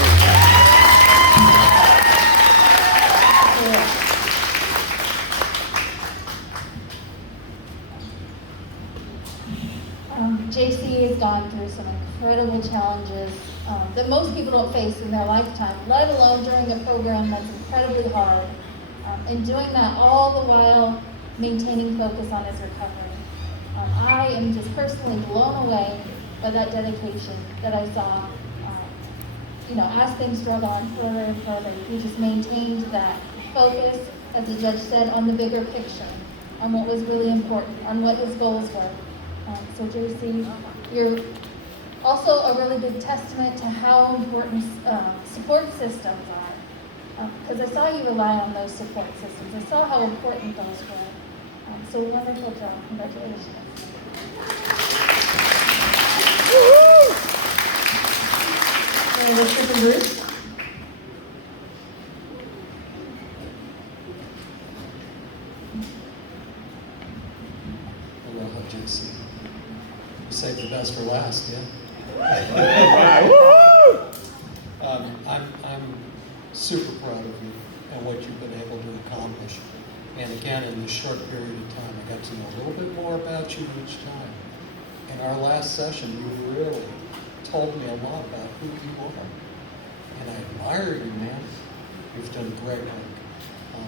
JC has gone through some incredible challenges that most people don't face in their lifetime, let alone during a program that's incredibly hard. And doing that all the while maintaining focus on his recovery. I am just personally blown away by that dedication that I saw. As things drug on further and further, he just maintained that focus, as the judge said, on the bigger picture, on what was really important, on what his goals were. So JC, you're also a really big testament to how important support systems are. Because I saw you rely on those support systems. I saw how important those were. So wonderful job. Congratulations. Let's hear from Bruce. Aloha, JC. You saved the best for last, yeah? I'm super proud of you and what you've been able to accomplish. And again, in this short period of time, I got to know a little bit more about you each time. In our last session, you really told me a lot about who you are. And I admire you, man. You've done great work. And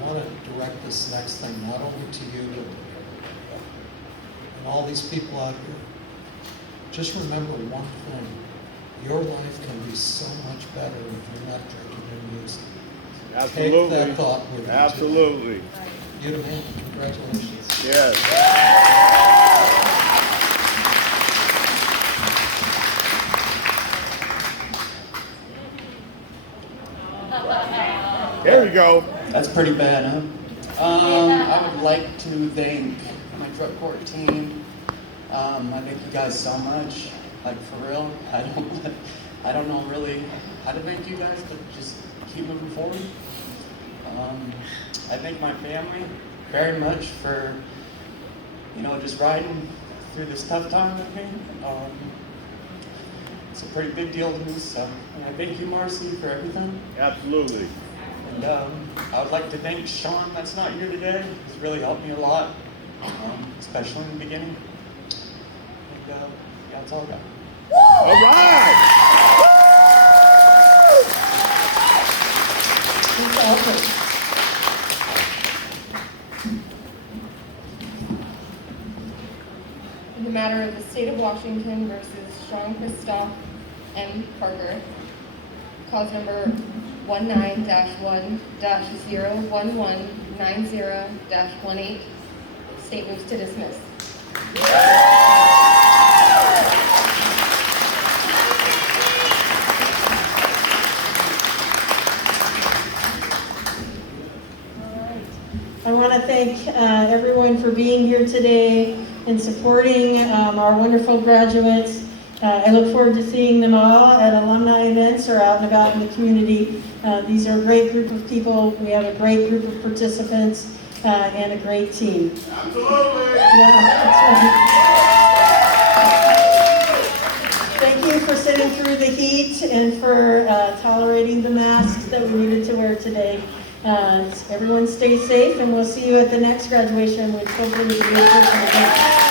I want to direct this next thing not only to you, but and all these people out here. Just remember one thing. Your life can be so much better if you're not drinking and using. Absolutely. Take that thought with you. Absolutely. You the man. Congratulations. Yes. There we go. That's pretty bad, huh? I would like to thank my drug court team. I thank you guys so much. Like for real, I don't know really how to thank you guys, but just keep moving forward. I thank my family very much for, just riding through this tough time with me. It's a pretty big deal to me, so I thank you, Marcy, for everything. Absolutely. And I would like to thank Sean, that's not here today. He's really helped me a lot, especially in the beginning. And yeah, that's all I got. All right! In the matter of the state of Washington versus Sean Christoph M. Parker, cause number 19-1-01190-18, state moves to dismiss. I want to thank everyone for being here today and supporting our wonderful graduates. I look forward to seeing them all at alumni events or out and about in the community. These are a great group of people. We have a great group of participants and a great team. Absolutely! Yeah, that's right. Thank you for sitting through the heat and for tolerating the masks that we needed to wear today. Everyone stay safe, and we'll see you at the next graduation, which hopefully will be in person again.